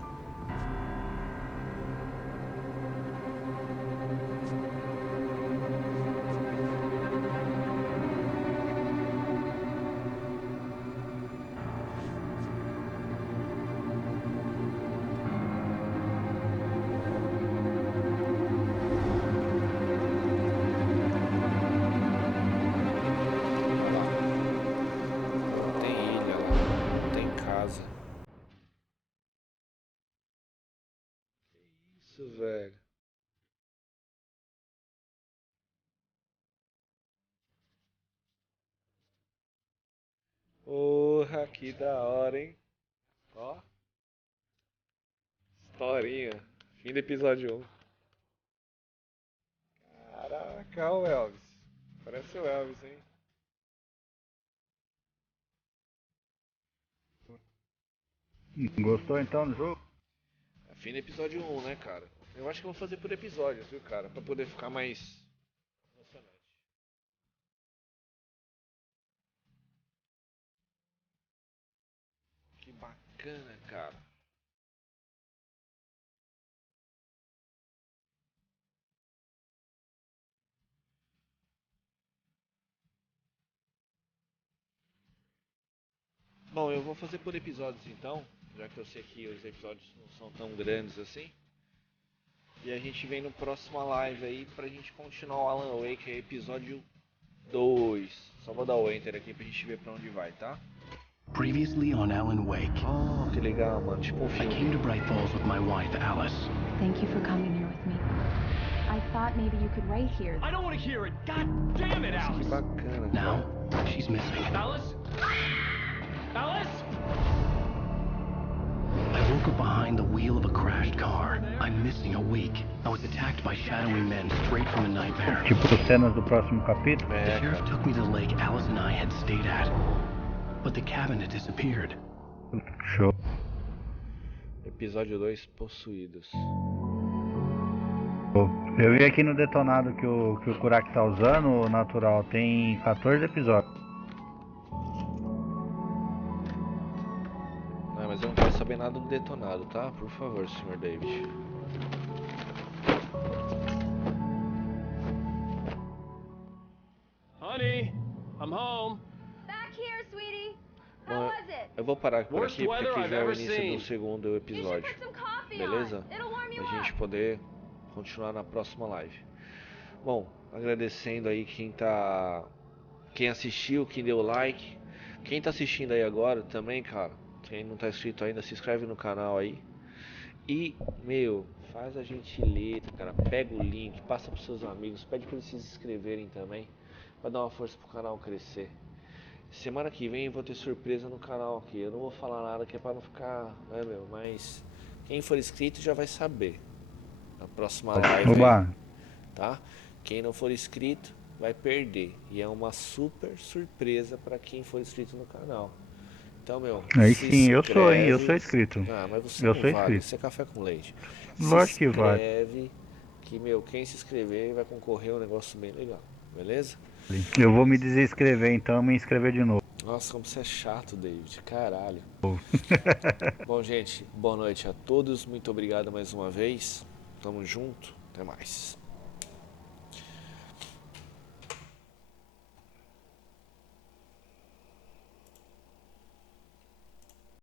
Isso, velho. Porra, que da hora, hein? Ó. Historinha. Fim do episódio 1. Caraca, o Elvis. Parece o Elvis, hein? Gostou então do jogo? Fim do episódio 1, né, cara? Eu acho que eu vou fazer por episódios, viu, cara? Pra poder ficar mais emocionante. Que bacana, cara. Bom, eu vou fazer por episódios então, já que eu sei que os episódios não são tão grandes assim. E a gente vem no próxima live aí pra gente continuar o Alan Wake, episódio 2. Só vou dar o enter aqui pra gente ver pra onde vai, tá? Previously on Alan Wake. Oh, que legal, mano. Tipo um I filme. came to Bright Falls with my wife, Alice. Thank you for coming here with me. I thought maybe you could write here. I don't want to hear it. God damn it, Alice. Que bacana, cara. Now, she's missing. Alice? Alice? I woke up behind the wheel of a crashed car. I'm missing a week. I was attacked by shadowy men straight from a nightmare. Tipo cenas do próximo capítulo. The sheriff took me to the lake Alice and I had stayed at. But the cabin had disappeared. Show. Episódio 2, Possuídos. Eu vi aqui no detonado que o Kurak tá usando, o natural, tem 14 episódios. Não, mas eu não quero saber nada do detonado, tá? Por favor, Sr. David. Honey, I'm home. Back here, sweetie. Bom, How was it? eu vou parar por Worst aqui, porque weather aqui I've já é o ever início seen. do segundo episódio. You should put some coffee Beleza? on. It'll warm you Pra gente up. poder continuar na próxima live. Bom, agradecendo aí quem assistiu, quem deu like. Quem tá assistindo aí agora também, cara. Quem não tá inscrito ainda, se inscreve no canal aí. E, faz a gentileza, cara. Pega o link, passa pros seus amigos, pede pra eles se inscreverem também. Pra dar uma força pro canal crescer. Semana que vem eu vou ter surpresa no canal aqui. Eu não vou falar nada que é pra não ficar, né, mas quem for inscrito já vai saber. Na próxima live aí, tá? Quem não for inscrito vai perder. E é uma super surpresa pra quem for inscrito no canal. Então, Aí se sim, eu inscreve. sou, hein? Eu sou inscrito. Ah, mas você Eu não sou vale, inscrito. você é café com leite. Lógico que vale. Se inscreve, que, quem se inscrever vai concorrer a um negócio bem legal. Beleza? Eu vou me desinscrever então e me inscrever de novo. Nossa, como você é chato, David. Caralho. Bom, gente, boa noite a todos. Muito obrigado mais uma vez. Tamo junto. Até mais.